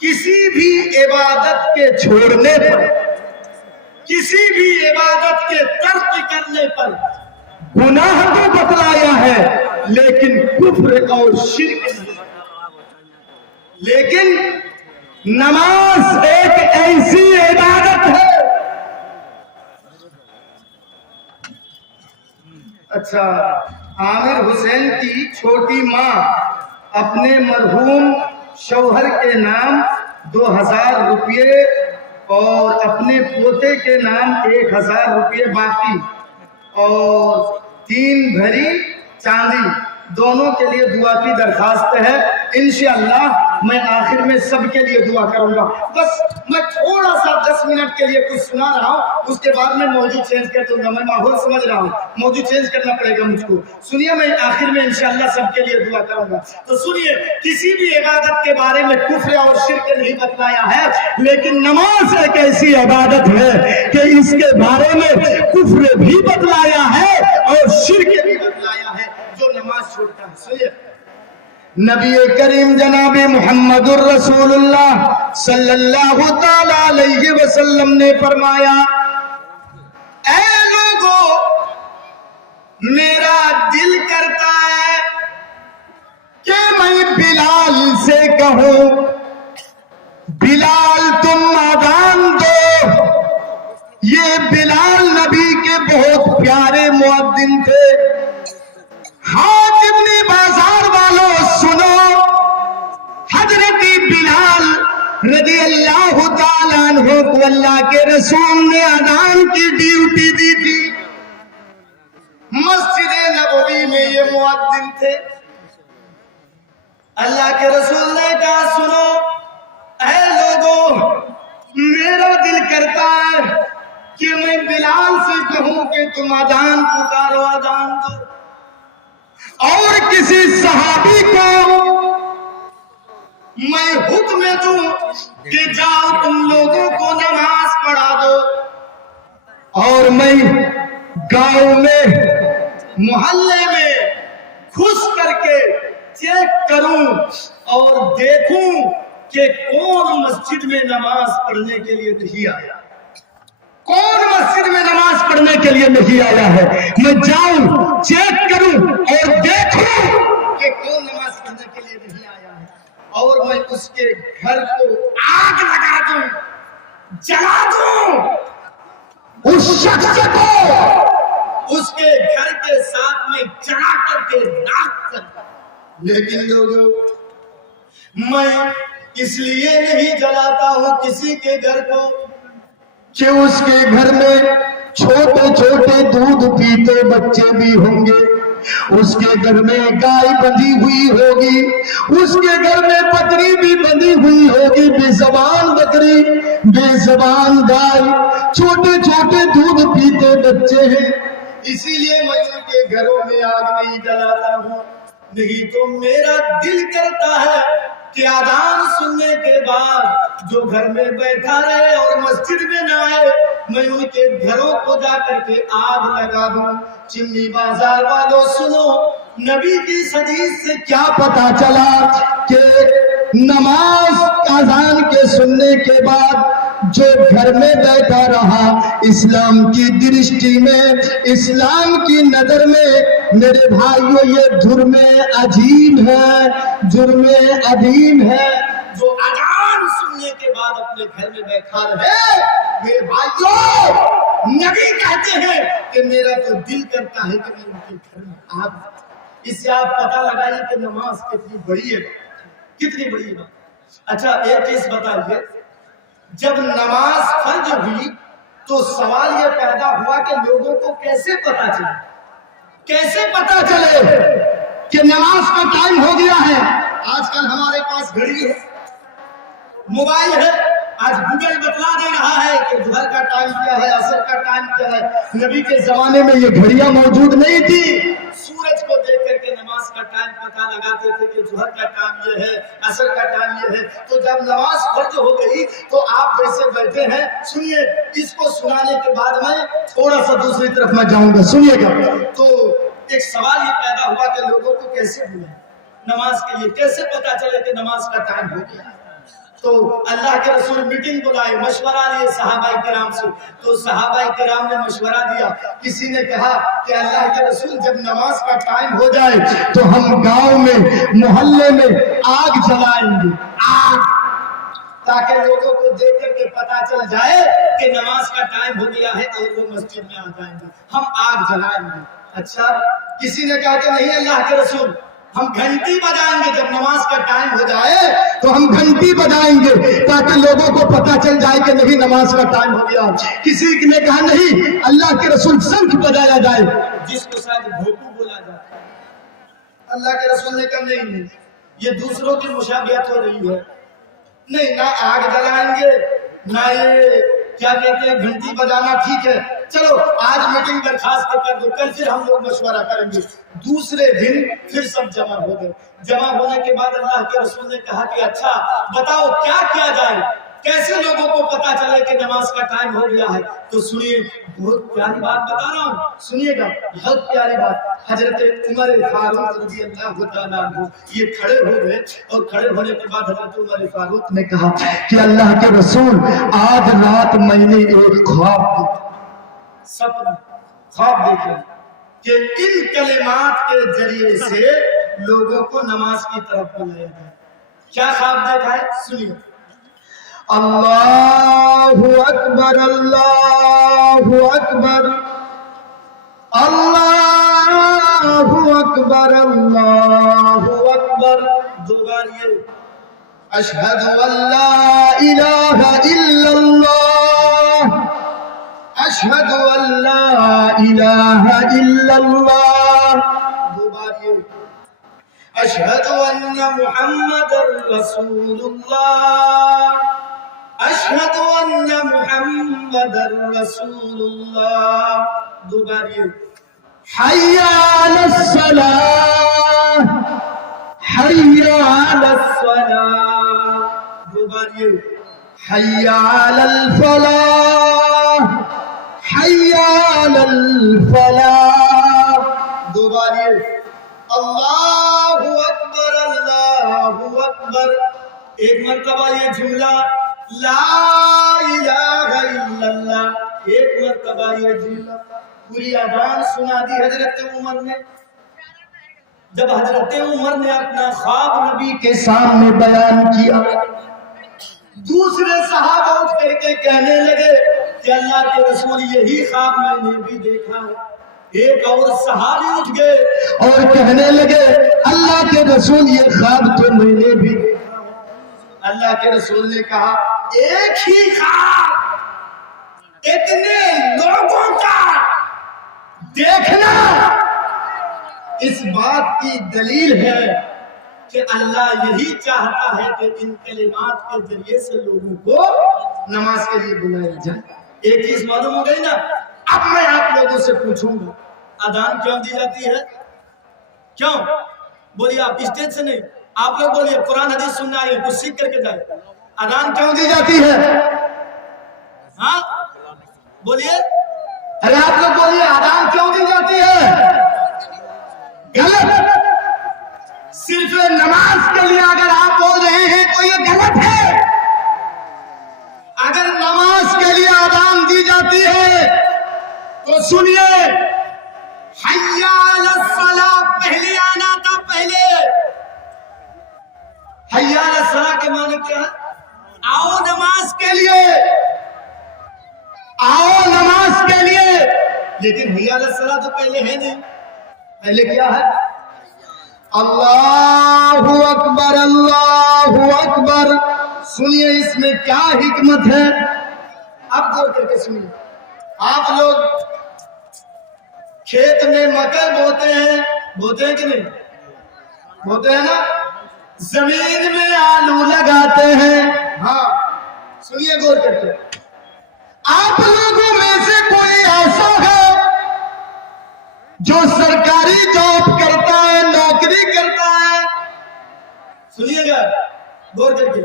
किसी भी इबादत के छोड़ने पर, किसी भी इबादत के तर्क करने पर गुनाह तो बतलाया है, लेकिन कुफ्र और शिर्क नहीं. लेकिन नमाज एक ऐसी इबादत है. अच्छा, आमिर हुसैन की छोटी माँ अपने मरहूम शौहर के नाम 2000 रुपये और अपने पोते के नाम 1000 रुपये बाकी और 3 भरी चांदी, दोनों के लिए दुआ की दरखास्त है. इंशाअल्लाह میں آخر میں سب کے لیے دعا کروں گا. بس میں تھوڑا سا 10 منٹ کے لیے کچھ سنا رہا ہوں, اس کے بعد میں موضوع چینج کر دوں گا. میں ماحول سمجھ رہا ہوں, موضوع چینج کرنا پڑے گا مجھ کو. سنیے, میں آخر میں انشاءاللہ سب کے لیے دعا کروں گا. تو سنیے, کسی بھی عبادت کے بارے میں کفر اور شرک نہیں بتلایا ہے, لیکن نماز ایک ایسی عبادت ہے کہ اس کے بارے میں کفر بھی بتلایا ہے اور شرک بھی بتلایا ہے جو نماز چھوڑتا ہے. سنیے, نبی کریم جناب محمد الرسول اللہ صلی اللہ تعالی علیہ وسلم نے فرمایا, اے لوگو, میرا دل کرتا ہے کہ میں بلال سے کہوں, بلال تم اذان دو. یہ بلال نبی کے بہت پیارے مؤذن تھے. حاجب نے بازار والوں سنو, حضرت بلال رضی اللہ تعالیٰ عنہ کو اللہ کے رسول نے اذان کی ڈیوٹی دی تھی. مسجد نبوی میں یہ مؤذن تھے. اللہ کے رسول نے کہا, سنو اے لوگوں, میرا دل کرتا ہے کہ میں بلال سے کہوں کہ تم اذان پکارو, اذان دو. اور کسی صحابی کو میں حکم دوں کہ جاؤ تم لوگوں کو نماز پڑھا دو, اور میں گاؤں میں محلے میں گھس کر کے چیک کروں اور دیکھوں کہ کون مسجد میں نماز پڑھنے کے لیے نہیں آیا, کون مسجد میں نماز پڑھنے کے لیے نہیں آیا ہے. میں جاؤں, چیک کروں اور دیکھوں کہ کون نماز پڑھنے کے لیے نہیں آیا ہے, اور میں اس کے گھر کو آگ لگا دوں, جلا دوں, اس شخص کو اس کے گھر کے ساتھ میں جلا کر کے راکھ کر. لیکن لوگوں, میں اس لیے نہیں جلاتا ہوں کسی کے گھر کو کہ اس کے گھر میں چھوٹے چھوٹے دودھ پیتے بچے بھی ہوں گے, اس کے گھر میں گائے بندھی ہوئی ہوگی, اس کے گھر میں بکری بھی بندھی ہوئی ہوگی, بے زبان بکری, بے زبان گائے, چھوٹے چھوٹے دودھ پیتے بچے ہیں. اسی لیے میں ان کے گھروں میں آگ نہیں جلاتا ہوں. نہیں تو میرا دل کرتا ہے کہ اذان سننے کے بعد جو گھر میں بیٹھا رہے اور مسجد میں نہ آئے, میں ان کے گھروں کو جا کر کے آگ لگا دوں. چمنی بازار والوں سنو, نبی کی حدیث سے کیا پتا چلا کہ نماز اذان کے سننے کے بعد جو گھر میں بیٹھا رہا, اسلام کی درشٹی میں, اسلام کی نظر میں, میرے بھائیوں یہ جرم عظیم ہے, جرم عظیم ہے. جو اذان سننے کے بعد اپنے گھر میں بیٹھا رہے, میرے بھائیوں, نبی کہتے ہیں کہ میرا تو دل کرتا ہے کہ میں ان کے گھر میں آگ. اس سے آپ پتہ لگائیے کہ نماز کتنی بڑی ہے, کتنی بڑی ہے. اچھا ایک چیز بتائیے, جب نماز فرض ہوئی تو سوال یہ پیدا ہوا کہ لوگوں کو کیسے پتا چلے, کیسے پتا چلے کہ نماز کا ٹائم ہو گیا ہے. آج کل ہمارے پاس گھڑی ہے, موبائل ہے, آج گوگل بتلا دے رہا ہے کہ ظہر کا ٹائم کیا ہے, عصر کا ٹائم کیا ہے. نبی کے زمانے میں یہ گھڑیاں موجود نہیں تھی. سورج کو دیکھ کر کے نماز کا ٹائم پتہ لگاتے تھے کہ ظہر کا ٹائم یہ ہے, عصر کا ٹائم یہ ہے. تو جب نماز فرض ہو گئی تو آپ جیسے بیٹھے ہیں, سنیے, اس کو سنانے کے بعد میں تھوڑا سا دوسری طرف میں جاؤں گا, سنیے گا. تو ایک سوال یہ پیدا ہوا کہ لوگوں کو کیسے بلائیں نماز کے لیے, کیسے پتا چلے کہ نماز کا ٹائم ہو گیا. تو اللہ کے رسول میٹنگ بلائے, مشورہ لیے صحابہ کرام سے. تو صحابہ کرام نے مشورہ دیا. کسی نے کہا کہ اللہ کے رسول جب نماز کا ٹائم ہو جائے تو ہم گاؤں میں محلے میں آگ جلائیں گے, آگ, تاکہ لوگوں کو دیکھ کر کے پتا چل جائے کہ نماز کا ٹائم ہو گیا ہے اور وہ مسجد میں آ جائیں گے, ہم آگ جلائیں گے. اچھا, کسی نے کہا کہ نہیں اللہ کے رسول, ہم گھنٹی بجائیں گے, جب نماز کا ٹائم ہو جائے تو ہم گھنٹی بجائیں گے تاکہ لوگوں کو پتا چل جائے کہ نہیں نماز کا ٹائم ہو گیا. کسی نے کہا نہیں اللہ کے رسول شنکھ بجایا جائے, جس کو شاید بھوپو بولا جائے. اللہ کے رسول نے کہا نہیں, ये दूसरों की मुशाबियत हो रही है। नहीं, ना आग जलाएंगे, ना ये क्या कहते हैं घंटी बजाना ठीक है, चलो आज मीटिंग दरखास्त कर दो, कल फिर हम लोग मशवरा करेंगे। दूसरे दिन फिर सब जमा हो गए। जमा होने के बाद अल्लाह के रसूल ने कहा कि अच्छा बताओ क्या किया जाए, कैसे लोगों को पता चले कि नमाज का टाइम हो गया है। तो सुनिए, बहुत प्यारी बात बता रहा हूँ, सुनिएगा, बहुत प्यारी बात। हजरत उमर फारूक रज़ी अल्लाह तआला अन्हु ये खड़े हो गए और खड़े होने के बाद हजरत उमर फारूक ने कहा कि अल्लाह के रसूल, आज रात मैंने एक ख्वाब देखा, सपना ख्वाब देखा कि इन कलिमात के जरिए से लोगों को नमाज की तरफ बुलाया जाए। क्या ख्वाब देखा है, सुनिए। अल्लाहु अकबर, अल्लाहु अकबर, अल्लाहु अकबर, अल्लाहु अकबर। दो बार ये अशहदु अल्ला इलाहा इल्लल्लाह, अशहदु अल्ला इलाहा इल्लल्लाह। दो बार ये अशहदु अन्ना मुहम्मदर रसूलुल्लाह, अशहदु अन्ना मुहम्मदर रसूलुल्लाह। दो बार ये हय्या अलस सलाह, हय्या अलस सलाह। दो बार ये हय्या अलल फलाह, हय्या अलल फलाह। दो बार ये अल्लाहु अकबर, अल्लाहु अकबर। एक मर्तबा ये जुमला ला इलाहा इल्लल्लाह, एक मर्तबा ये जुमला। पूरी अजान सुना दी हजरत उमर ने। जब हजरत उमर ने अपना ख्वाब नबी के सामने बयान किया, दूसरे सहाबा उठ करके कहने लगे कि अल्लाह के रसूल, यही ख्वाब मैंने भी देखा है। एक और सहाबी उठ गए और कहने लगे अल्लाह के रसूल, ये ख्वाब तो मैंने भी देखा है। अल्लाह के रसूल ने कहा, एक ही ख्वाब इतने लोगों का देखना इस बात की दलील है कि अल्लाह यही चाहता है कि इन कलिमात के जरिए से लोगों को नमाज के लिए बुलाया जाए। एक चीज मालूम हो गई ना। अब मैं आप लोगों से पूछूंगा, अजान क्यों दी जाती है? क्यों? बोलिए, आप स्टेज से नहीं, आप लोग बोलिए, कुरान हदीस सुनना है, कुछ सीख करके जाए। अजान क्यों दी जाती है? हाँ बोलिए, अरे आप लोग बोलिए, अजान क्यों दी जाती है? गलत। सिर्फ नमाज के लिए अगर आप बोल रहे हैं तो ये गलत है। अगर नमाज के लिए अजान दी जाती है तो सुनिए, हय्या अलस सलाह पहले आना था। पहले हय्या अलस सलाह के माने क्या है? आओ नमाज के लिए, आओ नमाज के लिए। लेकिन हय्या अलस सलाह तो पहले है नहीं। पहले क्या है? अल्लाहु अकबर, अल्लाहु अकबर। सुनिए इसमें क्या हिकमत है, अब गौर करके सुनिए। आप लोग खेत में मकई बोते हैं कि नहीं? बोते हैं ना। जमीन में आलू लगाते हैं। हाँ सुनिए गौर करके, आप लोगों में से कोई ऐसा है जो सरकारी जॉब करता है, नौकरी करता है? सुनिएगा गौर करके।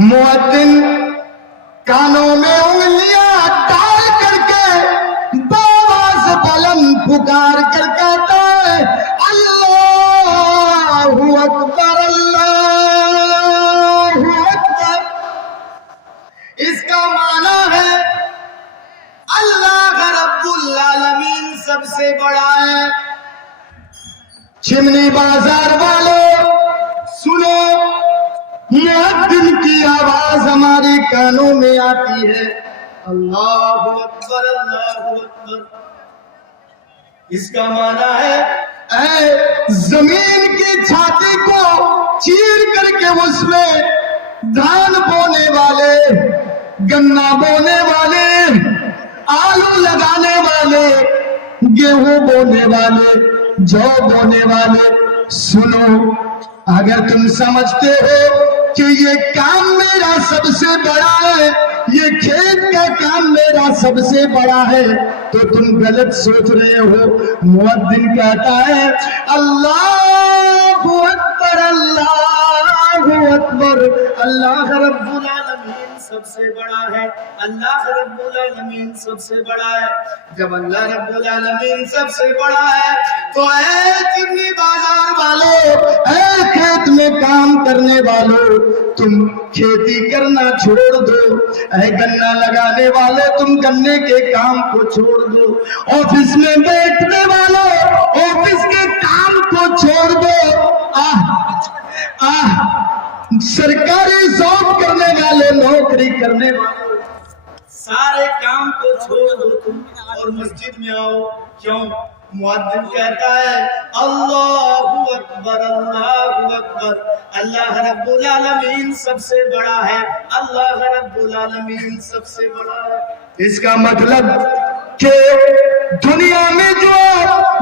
मुअद्दिन कानों में उंगलियां डाल करके बावाज़ बुलंद पुकार कर कहता है, अल्लाहु अकबर, अल्लाहु अकबर। इसका माना है अल्लाह रब्बुल आलमीन सबसे बड़ा है। चिमनी बाजार वालों सुनो, मुअद्दिन की आवाज हमारे कानों में आती है, अल्लाहु अकबर, अल्लाहु अकबर। इसका माना है ऐ जमीन की छाती को चीर करके उसमें धान बोने वाले, गन्ना बोने वाले, आलू लगाने वाले, गेहूं बोने वाले, जौ बोने वाले, सुनो, अगर तुम समझते हो कि ये काम मेरा सबसे बड़ा है, ये खेत का काम मेरा सबसे बड़ा है, तो तुम गलत सोच रहे हो। मुअद्दिन कहता है अल्लाहु अकबर, अल्लाहु अकबर, अल्लाह रब्बुल आलमीन सबसे बड़ा है, अल्लाह रब्बुल आलमीन सबसे बड़ा है। जब अल्लाह रब्बुल आलमीन सबसे बड़ा है तो ऐ चिमनी बाजार वालों, ऐ खेत में काम करने वालों, तुम खेती करना छोड़ दो। ऐ गन्ना लगाने वाले, तुम गन्ने के काम को छोड़ दो। ऑफिस में बैठने वालों, ऑफिस के काम को छोड़ दो। सरकारी जॉब करने वाले, नौकरी करने वाले, सारे काम को छोड़ दो तुम और मस्जिद में आओ। क्यों? मुअद्दिन कहता है अल्लाहु अकबर, अल्लाहु अकबर, अल्लाह रब्बुल आलमीन सबसे बड़ा है, अल्लाह रब्बुल आलमीन सबसे बड़ा है। इसका मतलब कि दुनिया में जो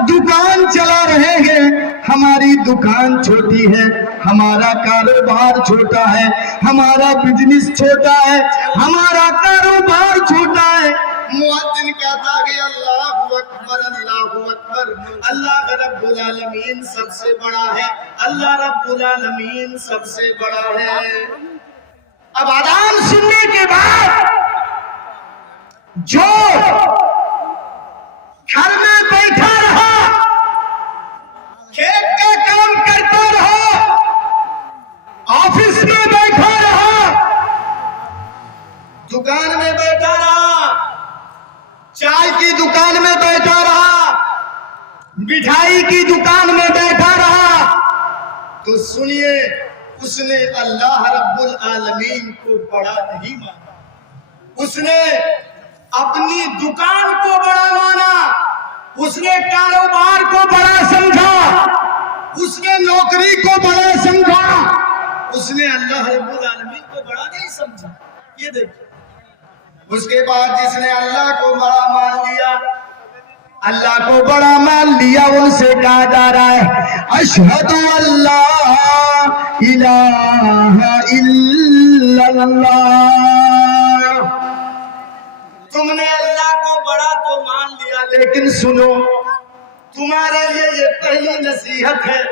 दुकान चला रहे हैं, हमारी दुकान छोटी है, हमारा कारोबार छोटा है, हमारा बिजनेस छोटा है, हमारा कारोबार छोटा है। मुअद्दिन कहता है अल्लाहु अकबर, अल्लाहु अकबर, अल्लाह रब्बुल आलमीन सबसे बड़ा है, अल्लाह रब्बुल आलमीन सबसे बड़ा है। अब अज़ान सुनने के बाद जो घर में बैठा रहा, खेत का काम करता रहा, ऑफिस में बैठा रहा, दुकान में बैठा रहा, चाय की दुकान में बैठा रहा, मिठाई की दुकान में बैठा रहा, तो सुनिए, उसने अल्लाह रब्बुल आलमीन को बड़ा नहीं माना। उसने अपनी दुकान को बड़ा माना, उसने कारोबार को बड़ा समझा, उसने नौकरी को बड़ा समझा, उसने अल्लाह रब्बुल आलमीन को बड़ा नहीं समझा। ये देखिए, उसके बाद जिसने अल्लाह को बड़ा मान लिया, अल्लाह को बड़ा मान लिया, उनसे कहा जा रहा है अशहदु अल्ला इलाहा इल्लल्लाह। तुमने अल्लाह को बड़ा तो मान लिया, लेकिन सुनो, तुम्हारे लिए ये पहली नसीहत है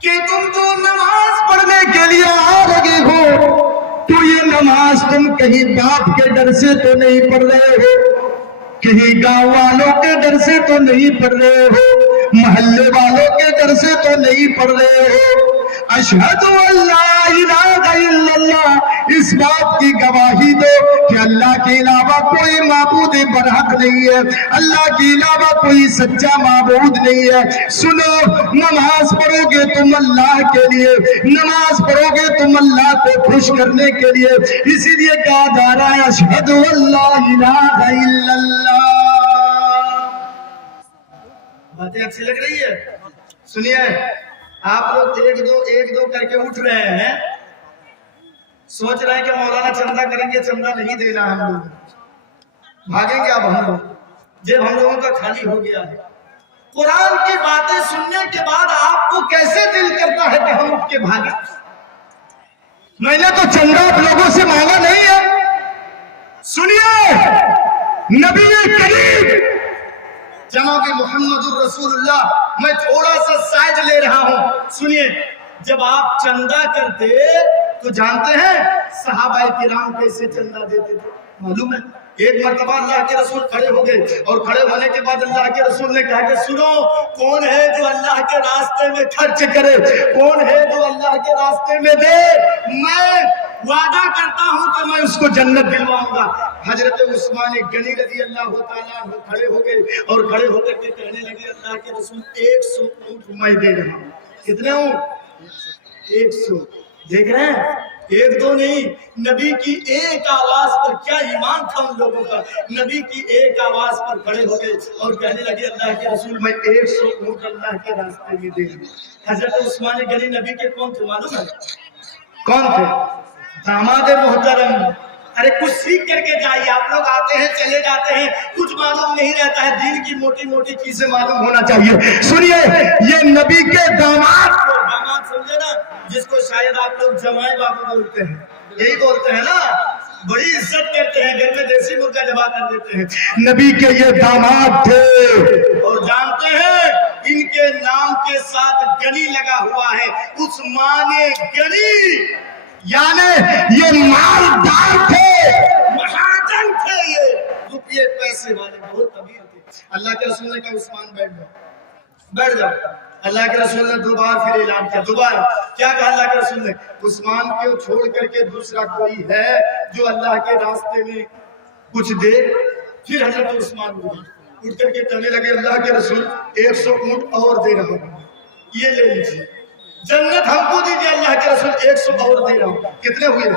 कि तुम जो नमाज पढ़ने के लिए आ लगे हो, तो ये नमाज तुम कहीं बाप के डर से तो नहीं पढ़ रहे हो, कहीं गांव वालों के डर से तो नहीं पढ़ रहे हो, मोहल्ले वालों के डर से तो नहीं पढ़ रहे हो। अशहदु अल्ला इलाहा इल्लल्लाह, इस बात की गवाही दो कि अल्लाह के अलावा कोई माबूद बरहक नहीं है, अल्लाह के अलावा कोई सच्चा माबूद नहीं है। सुनो, नमाज पढ़ोगे तुम अल्लाह के लिए, नमाज पढ़ोगे तुम अल्लाह को खुश करने के लिए, इसीलिए कहा जा रहा है अशहदु अल्ला इलाहा इल्लल्लाह। बातें अच्छी लग रही है? सुनिए, आप लोग एक दो करके उठ रहे हैं, सोच रहे हैं कि मौलाना चंदा करेंगे, चंदा नहीं देना हम लोग, भागेंगे अब हम लोग, जब हम लोगों का खाली हो गया है। कुरान की बातें सुनने के बाद आपको कैसे दिल करता है कि हम उठ के भागे? मैंने तो चंदा आप लोगों से मांगा नहीं है। सुनिए, नबी करीम जनाब मोहम्मद रसूलुल्लाह, मैं थोड़ा सा साइड ले रहा हूं। सुनिए, जब आप चंदा करते तो जानते हैं सहाबाए किराम कैसे चंदा देते थे? मालूम है? एक मर्तबा अल्लाह के रसूल खड़े हो गए और खड़े होने के बाद अल्लाह के रसूल ने कहा कि सुनो, कौन है जो अल्लाह के रास्ते में खर्च करे, कौन है जो अल्लाह के रास्ते में दे, मैं वादा करता हूं कि मैं उसको जन्नत दिलवाऊंगा। हजरत उस्मान गनी रज़ी अल्लाह तआला अन्हु खड़े हो गए और खड़े होकर के कहने लगे अल्लाह के रसूल 100 ऊंट मैं दे रहा हूं। कितने ऊंट? 100। देख रहे हैं, एक दो नहीं, नबी की एक आवाज पर क्या ईमान था उन लोगों का। नबी की एक आवाज पर खड़े हो गए और कहने लगे अल्लाह के रसूल मैं 100 ऊंट अल्लाह के रास्ते में दे दूं। हजरत उस्मान गनी नबी के कौन थे मालूम है? कौन थे? दामाद मोहतरम अरे कुछ सीख करके जाइए। आप लोग आते हैं चले जाते हैं, कुछ मालूम नहीं रहता है, दीन की मोटी मोटी चीजें मालूम होना चाहिए। सुनिए, ये नबी के दामाद को, दामाद समझे ना, जिसको शायद आप लोग जमाई बाबू बोलते हैं, यही बोलते हैं ना, बड़ी इज्जत करते हैं, घर में देसी मुर्गा जमा कर देते हैं। नबी के ये दामाद थे और जानते हैं इनके नाम के साथ गनी लगा हुआ है, उस्माने गनी, यानी ये मालदार थे, महाजन थे, ये रुपये पैसे वाले, बहुत अमीर थे। अल्लाह के रसूल ने कहा उस्मान बैठ जाओ, बैठ जाओ। अल्लाह के रसूल ने दोबारा फिर ऐलान किया, दोबारा क्या कहा अल्लाह के रसूल ने, उस्मान को छोड़ करके दूसरा कोई है जो अल्लाह के रास्ते में कुछ दे। फिर हजरत उस्मान उठ करके कहने लगे, अल्लाह के रसूल 100 ऊंट और दे रहा हूं, ये ले लीजिए, जन्नत हमको दीजिए, अल्लाह के रसूल 100 और दे रहा हूं। कितने हुए,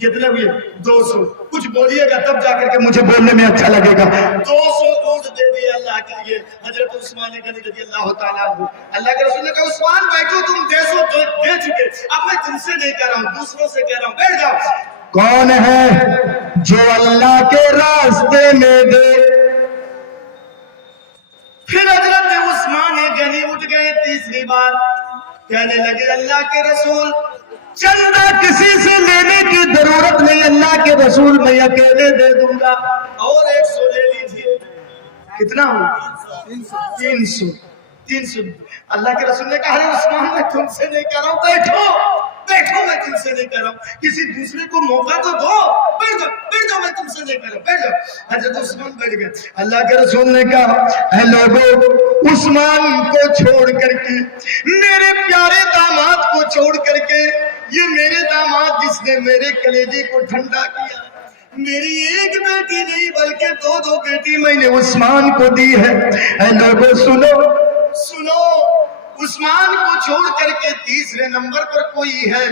कितने हुए? 200। कुछ बोलिएगा तब जाकर के मुझे बोलने में अच्छा लगेगा। 200 ऊंट दे दिए अल्लाह के लिए हजरत उस्मान गनी रज़ियल्लाहु ताला अन्हु। अल्लाह के रसूल ने कहा उस्मान बैठो, तुम दे चुके, अब मैं तुमसे नहीं कह रहा हूँ, दूसरों से कह रहा हूँ, बैठ जाओ। कौन है जो अल्लाह के रास्ते में दे? फिर हजरत उस्मान गनी उठ गए तीसरी बार, कहने लगे अल्लाह के रसूल चंदा किसी से लेने की जरूरत नहीं, अल्लाह के रसूल मैं अकेले दे दूंगा, और 100 ले लीजिए। कितना हो? 300। 300। अल्लाह के रसूल ने कहा अरे उस्मान मैं तुमसे नहीं कर रहा हूँ, बैठो बैठो, मैं तुमसे नहीं कर रहा हूँ, किसी दूसरे को मौका तो दो, बैठ जाओ, मैं तुमसे नहीं कर रहा हूँ, बैठ जाओ। हजरत उस्मान बैठ गए। अल्लाह के रसूल ने कहा ऐ लोगों, उस्मान को छोड़ करके, मेरे प्यारे दामाद को छोड़ करके, ये मेरे दामाद जिसने मेरे कलेजे को ठंडा किया, मेरी एक बेटी नहीं बल्कि 2 बेटी मैंने उस्मान को दी है। ऐ लोगों सुनो सुनो, उस्मान को छोड़ करके तीसरे नंबर पर कोई है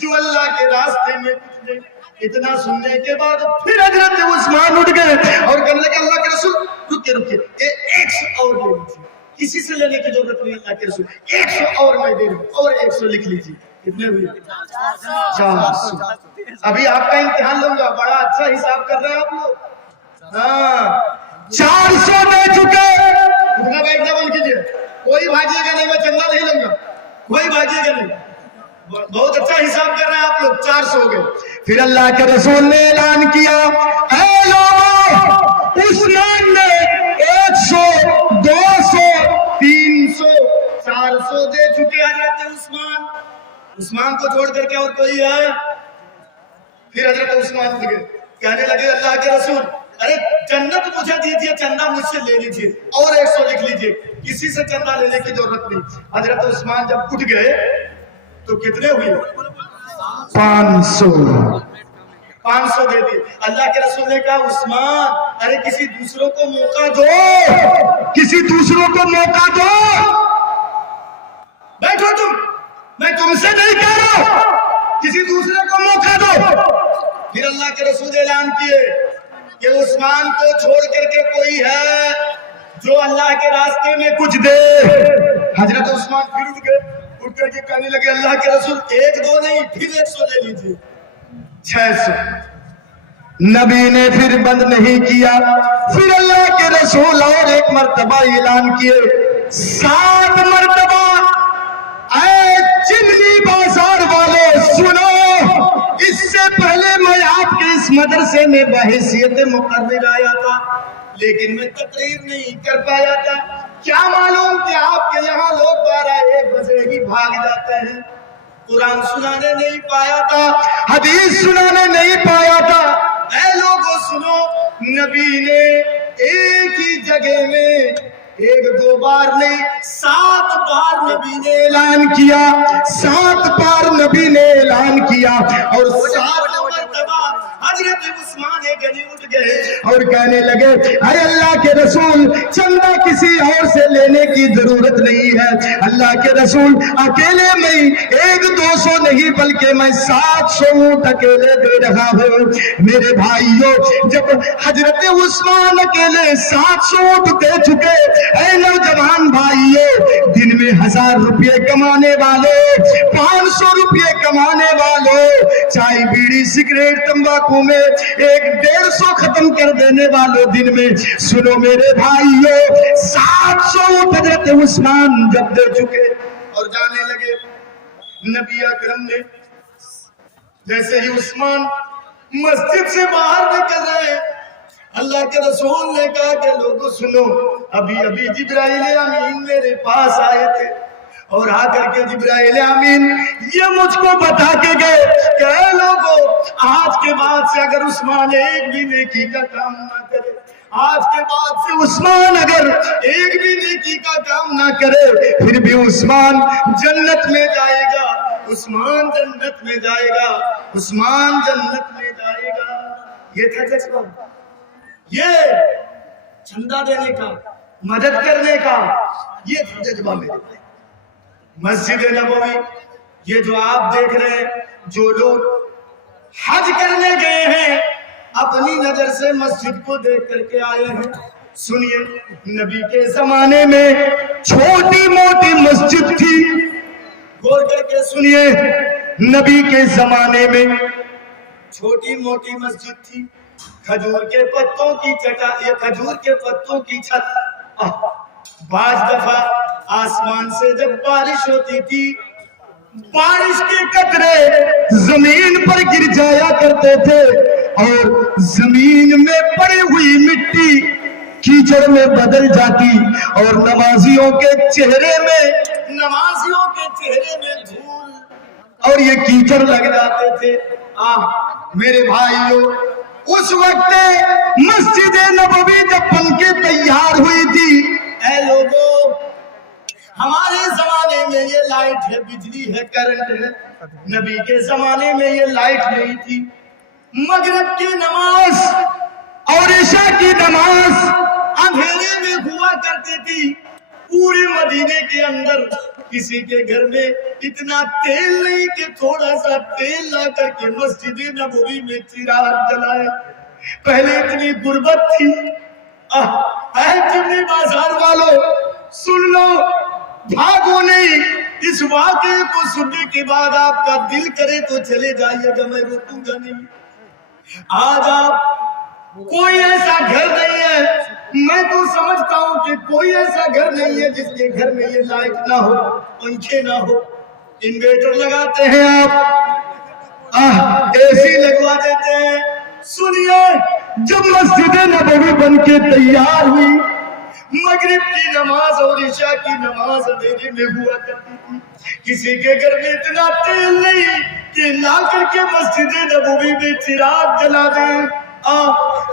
जो अल्लाह के रास्ते में कुछ नहीं। इतना सुनने के बाद फिर हजरत उस्मान उठ गए और कहने लगे अल्लाह के रसूल रुके 100 और ले लीजिए, किसी से लेने की जरूरत नहीं, अल्लाह के रसूल 100 और मैं दे रहा हूं, और 100 लिख लीजिए। कितने हुए? 400। अभी आपका इम्तिहान लूंगा, बड़ा अच्छा हिसाब कर रहे हैं आप लोग। हाँ 400 दे चुके। उठना बैठना बंद कीजिए, कोई भागिएगा नहीं, मैं चंदा नहीं लूंगा, कोई भागिएगा नहीं। बहुत अच्छा हिसाब कर रहे हैं आप लोग, 400 हो गए। फिर अल्लाह के रसूल ने ऐलान किया ऐ लोगों, उस्मान ने 100, 200, 300, 400 दे चुके हजरत उस्मान। उस्मान को छोड़ करके और कोई है? फिर हजरत उस्मान उठ गए, कहने लगे अल्लाह के रसूल अरे जन्नत मुझे दीजिए, चंदा मुझसे ले लीजिए, और 100 लिख लीजिए, किसी से चंदा लेने की जरूरत नहीं। हजरत उस्मान जब उठ गए तो कितने हुए? 500। 500 दे दिए। अल्लाह के रसूल ने कहा उस्मान अरे किसी दूसरों को मौका दो, किसी दूसरों को मौका दो, बैठो तुम, मैं तुमसे नहीं कह रहा, किसी दूसरे को मौका दो। फिर अल्लाह के रसूल ऐलान किए कि उस्मान को छोड़ करके कोई है जो अल्लाह के रास्ते में कुछ दे। हजरत उस्मान फिर उठ गए, उठ करके कहने लगे अल्लाह के रसूल 1-2 नहीं, फिर 100 ले लीजिए, 600। नबी ने फिर बंद नहीं किया, फिर अल्लाह के रसूल और एक मर्तबा ऐलान किए, 7 मर्तबा। ऐ चिमनी बाजार वाले सुनो, इससे पहले मैं आपके इस मदरसे में बहैसियत मुकर्रिर आया था, लेकिन मैं तकरीर नहीं कर पाया था। क्या मालूम कि आपके यहाँ लोग 12-1 बजे ही भाग जाते हैं। कुरान सुनाने नहीं पाया था, हदीस सुनाने नहीं पाया था। ऐ लोगों सुनो, नबी ने एक ही जगह में 1-2 बार नहीं 7 बार नबी ने ऐलान किया, 7 बार नबी ने ऐलान किया, और 7 मरतबा हजरत उस्मान गनी उठ गए और कहने लगे अरे अल्लाह के रसूल चंदा किसी और से लेने की जरूरत नहीं है, अल्लाह के रसूल अकेले में 100-200 नहीं बल्कि मैं 700 ऊंट अकेले दे रहा हूँ। मेरे भाइयों, जब हजरत उस्मान अकेले 700 ऊंट दे चुके, ऐ नौजवान भाइयों, दिन में 1000 रुपये कमाने वाले, 500 रुपये कमाने वालों, चाय बीड़ी सिगरेट तंबाकू दिनों में 150 खत्म कर देने वाले दिन में सुनो मेरे भाइयों 700 हजरत उस्मान जब दे चुके और जाने लगे, नबी अकरम ने जैसे ही उस्मान मस्जिद से बाहर निकल रहे हैं, अल्लाह के रसूल ने कहा कि लोगों सुनो, अभी अभी जिब्राइल अमीन मेरे पास आए थे और आकर के जिब्राइल अमीन ये मुझको बता के गए कि ऐ लोगों, आज के बाद से अगर उस्मान एक भी नेकी का काम ना करे, आज के बाद से उस्मान अगर एक भी नेकी का काम ना करे, फिर भी उस्मान जन्नत में जाएगा, उस्मान जन्नत में जाएगा, उस्मान जन्नत में जाएगा। ये था जज्बा, ये चंदा देने का, मदद करने का, ये था जज्बा मेरे भाई। मस्जिद नबवी, ये जो आप देख रहे हैं, जो लोग हज करने गए हैं अपनी नजर से मस्जिद को देख करके आए हैं, सुनिए, नबी के जमाने में छोटी मोटी मस्जिद थी, गौर करके सुनिए, नबी के जमाने में छोटी मोटी मस्जिद थी, खजूर के पत्तों की चटा, ये खजूर के पत्तों की छत। बाज दफा आसमान से जब बारिश होती थी, बारिश के कतरे जमीन पर गिर जाया करते थे और जमीन में पड़ी हुई मिट्टी कीचड़ में बदल जाती और नमाजियों के चेहरे में धूल और ये कीचड़ लग जाते थे। मेरे भाइयों, उस वक्त मस्जिद नबवी जब बनके तैयार हुई थी, ऐ लोगों, हमारे जमाने में ये लाइट है, बिजली है, करंट है, नबी के जमाने में ये लाइट नहीं थी। मगरिब की नमाज और इशा की नमाज अंधेरे में हुआ करती थी। पूरे मदीने के अंदर किसी के घर में इतना तेल नहीं कि थोड़ा सा तेल ला करके मस्जिद नबवी में चिराग जलाए। पहले इतनी गुर्बत थी। चिमनी बाजार वालों सुन लो, भागो नहीं। इस वाक़े को सुनने के बाद आपका दिल करे तो चले जाइएगा, मैं रोकूंगा नहीं। आज आप कोई ऐसा घर नहीं है, मैं तो समझता हूं कि कोई ऐसा घर नहीं है जिसके घर में ये लाइट ना हो, पंखे ना हो। इन्वर्टर लगाते हैं आप, एसी लगवा देते हैं। सुनिए, जब मस्जिद नबवी बन के तैयार हुई, मगरिब की नमाज और इशा की नमाज अंधेरे में हुआ करती थी। किसी के घर में इतना तेल नहीं कि ला करके मस्जिद नबवी में चिराग जला दे।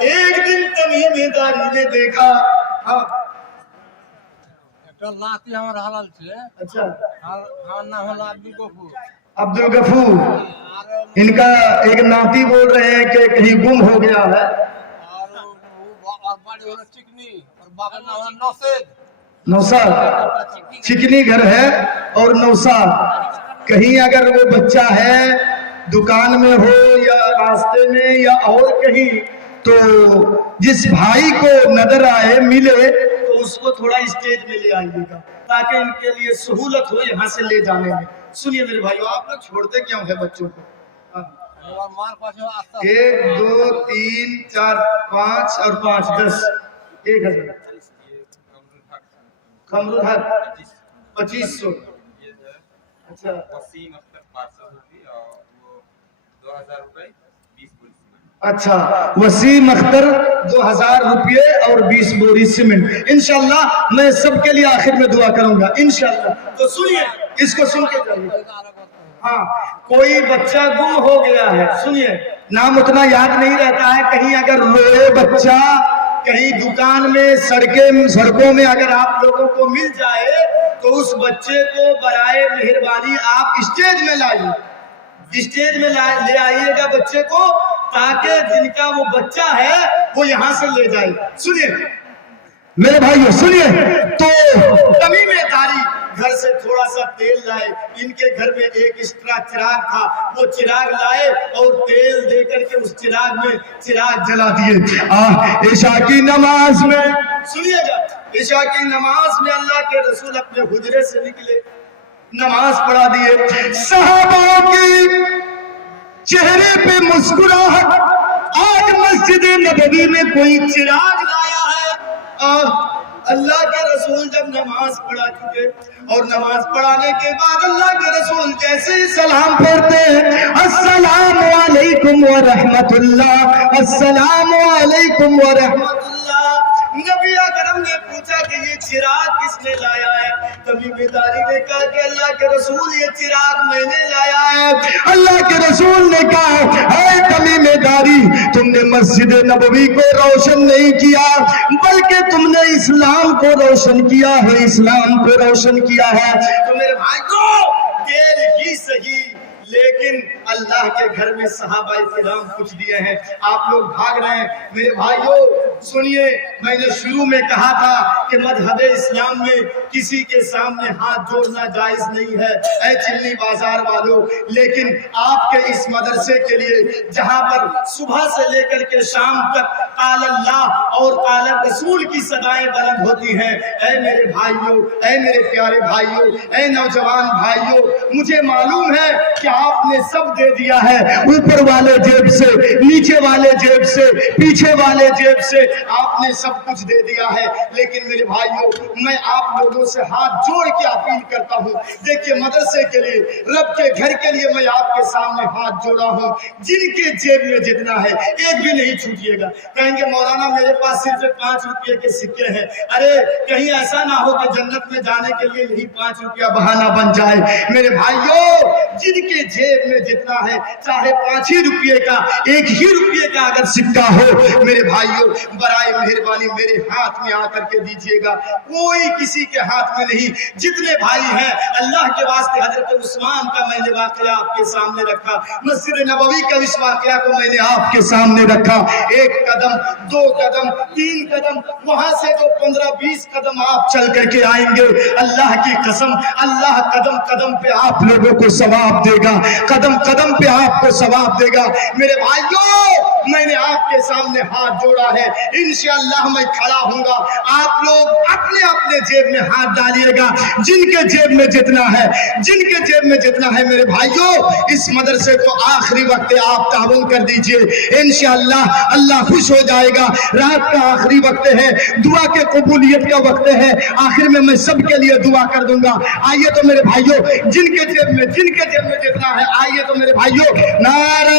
एक दिन तमीमेदारी ने देखा, अच्छा, अब्दुल गफूर, इनका एक नाती बोल रहे हैं कि कहीं गुम हो गया है। नौसाद चिकनी घर है और नौसाद कहीं अगर वो बच्चा है दुकान में हो या रास्ते में या और कहीं, तो जिस भाई को नजर आए मिले तो उसको थोड़ा स्टेज में ले आइएगा ताकि इनके लिए सहूलत हो यहाँ से ले जाने में। सुनिए मेरे भाइयों, आप लोग छोड़ते क्यों है बच्चों को? 1 2 3 4 5 और 5 10 1000 कमरुल हक 2500। अच्छा, अच्छा, वसीम अख्तर 2000 रुपये और 20 बोरी सीमेंट। इंशाल्लाह मैं सबके लिए आखिर में दुआ करूंगा इंशाल्लाह। तो सुनिए, इसको सुन के जाइए। हाँ, कोई बच्चा गुम हो गया है, सुनिए, नाम उतना याद नहीं रहता है। कहीं अगर रोए बच्चा कहीं दुकान में सड़कों में अगर आप लोगों को मिल जाए तो उस बच्चे को बराए मेहरबानी आप स्टेज में लाइए, स्टेज में ले आइएगा बच्चे को, ताकि जिनका वो बच्चा है वो यहाँ से ले जाए। सुनिए मेरे भाइयों, सुनिए, तो तमीमेदारी घर से थोड़ा सा तेल लाए। इनके घर में एक एक्स्ट्रा चिराग था, वो चिराग लाए और तेल दे करके उस चिराग में चिराग जला दिए। ईशा की नमाज में, सुनिएगा, ईशा की नमाज में अल्लाह के रसूल अपने हुजरे से निकले, नमाज पढ़ा दिए। सहाबाओं की चेहरे पे मुस्कुराहट, آج مسجد نبوی میں کوئی چراغ لایا ہے. اللہ کے رسول جب نماز پڑھا چکے اور نماز پڑھانے کے بعد اللہ کے رسول جیسے ہی سلام پھیرتے ہیں, السلام علیکم ورحمت اللہ, السلام علیکم ورحمت اللہ. نبی اکرم نے پوچھا کہ یہ چراغ کس نے لایا ہے؟ تمیم داری نے کہا کہ اللہ کے رسول یہ چراغ میں نے لایا ہے. اللہ کے رسول نے کہا اے تمیم داری, تم نے مسجد نبوی کو روشن نہیں کیا بلکہ تم نے اسلام کو روشن کیا ہے, اسلام کو روشن کیا ہے. تو میرے بھائیو دیر ہی صحیح لیکن اللہ کے گھر میں صحابہ کرام کچھ دیے ہیں, آپ لوگ بھاگ رہے ہیں. میرے بھائیو سنیے, میں نے شروع میں کہا تھا کہ مذہب اسلام میں کسی کے سامنے ہاتھ جوڑنا جائز نہیں ہے اے چلنی بازار والوں, لیکن آپ کے اس مدرسے کے لیے جہاں پر صبح سے لے کر کے شام تک قال اللہ اور قال رسول کی صدائیں بلند ہوتی ہیں, اے میرے بھائیو, اے میرے پیارے بھائیو, اے نوجوان بھائیو, مجھے معلوم ہے کہ آپ نے سب دے دیا ہے, اوپر والے جیب سے, نیچے والے جیب سے, پیچھے والے جیب سے آپ نے سب کچھ دے دیا ہے. لیکن میرے بھائیوں میں آپ لوگوں سے ہاتھ جوڑ کے اپیل کرتا ہوں, دیکھیے مدرسے کے لیے, رب کے گھر کے لیے میں آپ کے سامنے ہاتھ جوڑا ہوں. جن کے جیب میں جتنا ہے ایک بھی نہیں چھوٹیے گا. کہیں گے مولانا میرے پاس صرف 5 روپے کے سکے ہیں. ارے کہیں ایسا نہ ہو کہ جنت میں جانے کے لیے یہی 5 روپیہ بہانہ بن جائے. میرے بھائیوں جن کے جیب میں جتنا ہے, چاہے 5 ہی روپے کا, 1 ہی روپے کا اگر سکہ ہو, میرے بھائیوں برائے مہربانی میرے ہاتھ میں آ کر کے دیجئے گا. کوئی کسی کے ہاتھ میں نہیں. جتنے بھائی ہیں اللہ کے واسطے, حضرت عثمان کا میں نے واقعہ آپ کے سامنے رکھا, مسجد نبوی کا اس واقعہ کو میں نے آپ کے سامنے رکھا. 1 قدم, 2 قدم, 3 قدم, وہاں سے جو 15-20 قدم آپ چل کر کے آئیں گے, اللہ کی قسم اللہ قدم قدم پہ آپ لوگوں کو ثواب دے گا, قدم قدم پہ آپ کو ثواب دے گا. میرے بھائیوں میں نے آپ کے سامنے ہاتھ جوڑا ہے, انشاءاللہ میں کھڑا ہوں گا, آپ لوگ اپنے اپنے جیب میں ہاتھ ڈالیے گا. جن کے جیب میں جتنا ہے, جن کے جیب میں جتنا ہے, میرے بھائیوں اس مدرسے کو آخری وقت آپ تعاون کر دیجئے, انشاءاللہ اللہ خوش ہو جائے گا. رات کا آخری وقت ہے, دعا کے قبولیت کا وقت ہے, آخر میں سب کے لیے دعا کر دوں گا. آئیے تو میرے بھائیوں جن کے جیب میں جتنا ہے, آئیے تو میرے بھائیوں نعرہ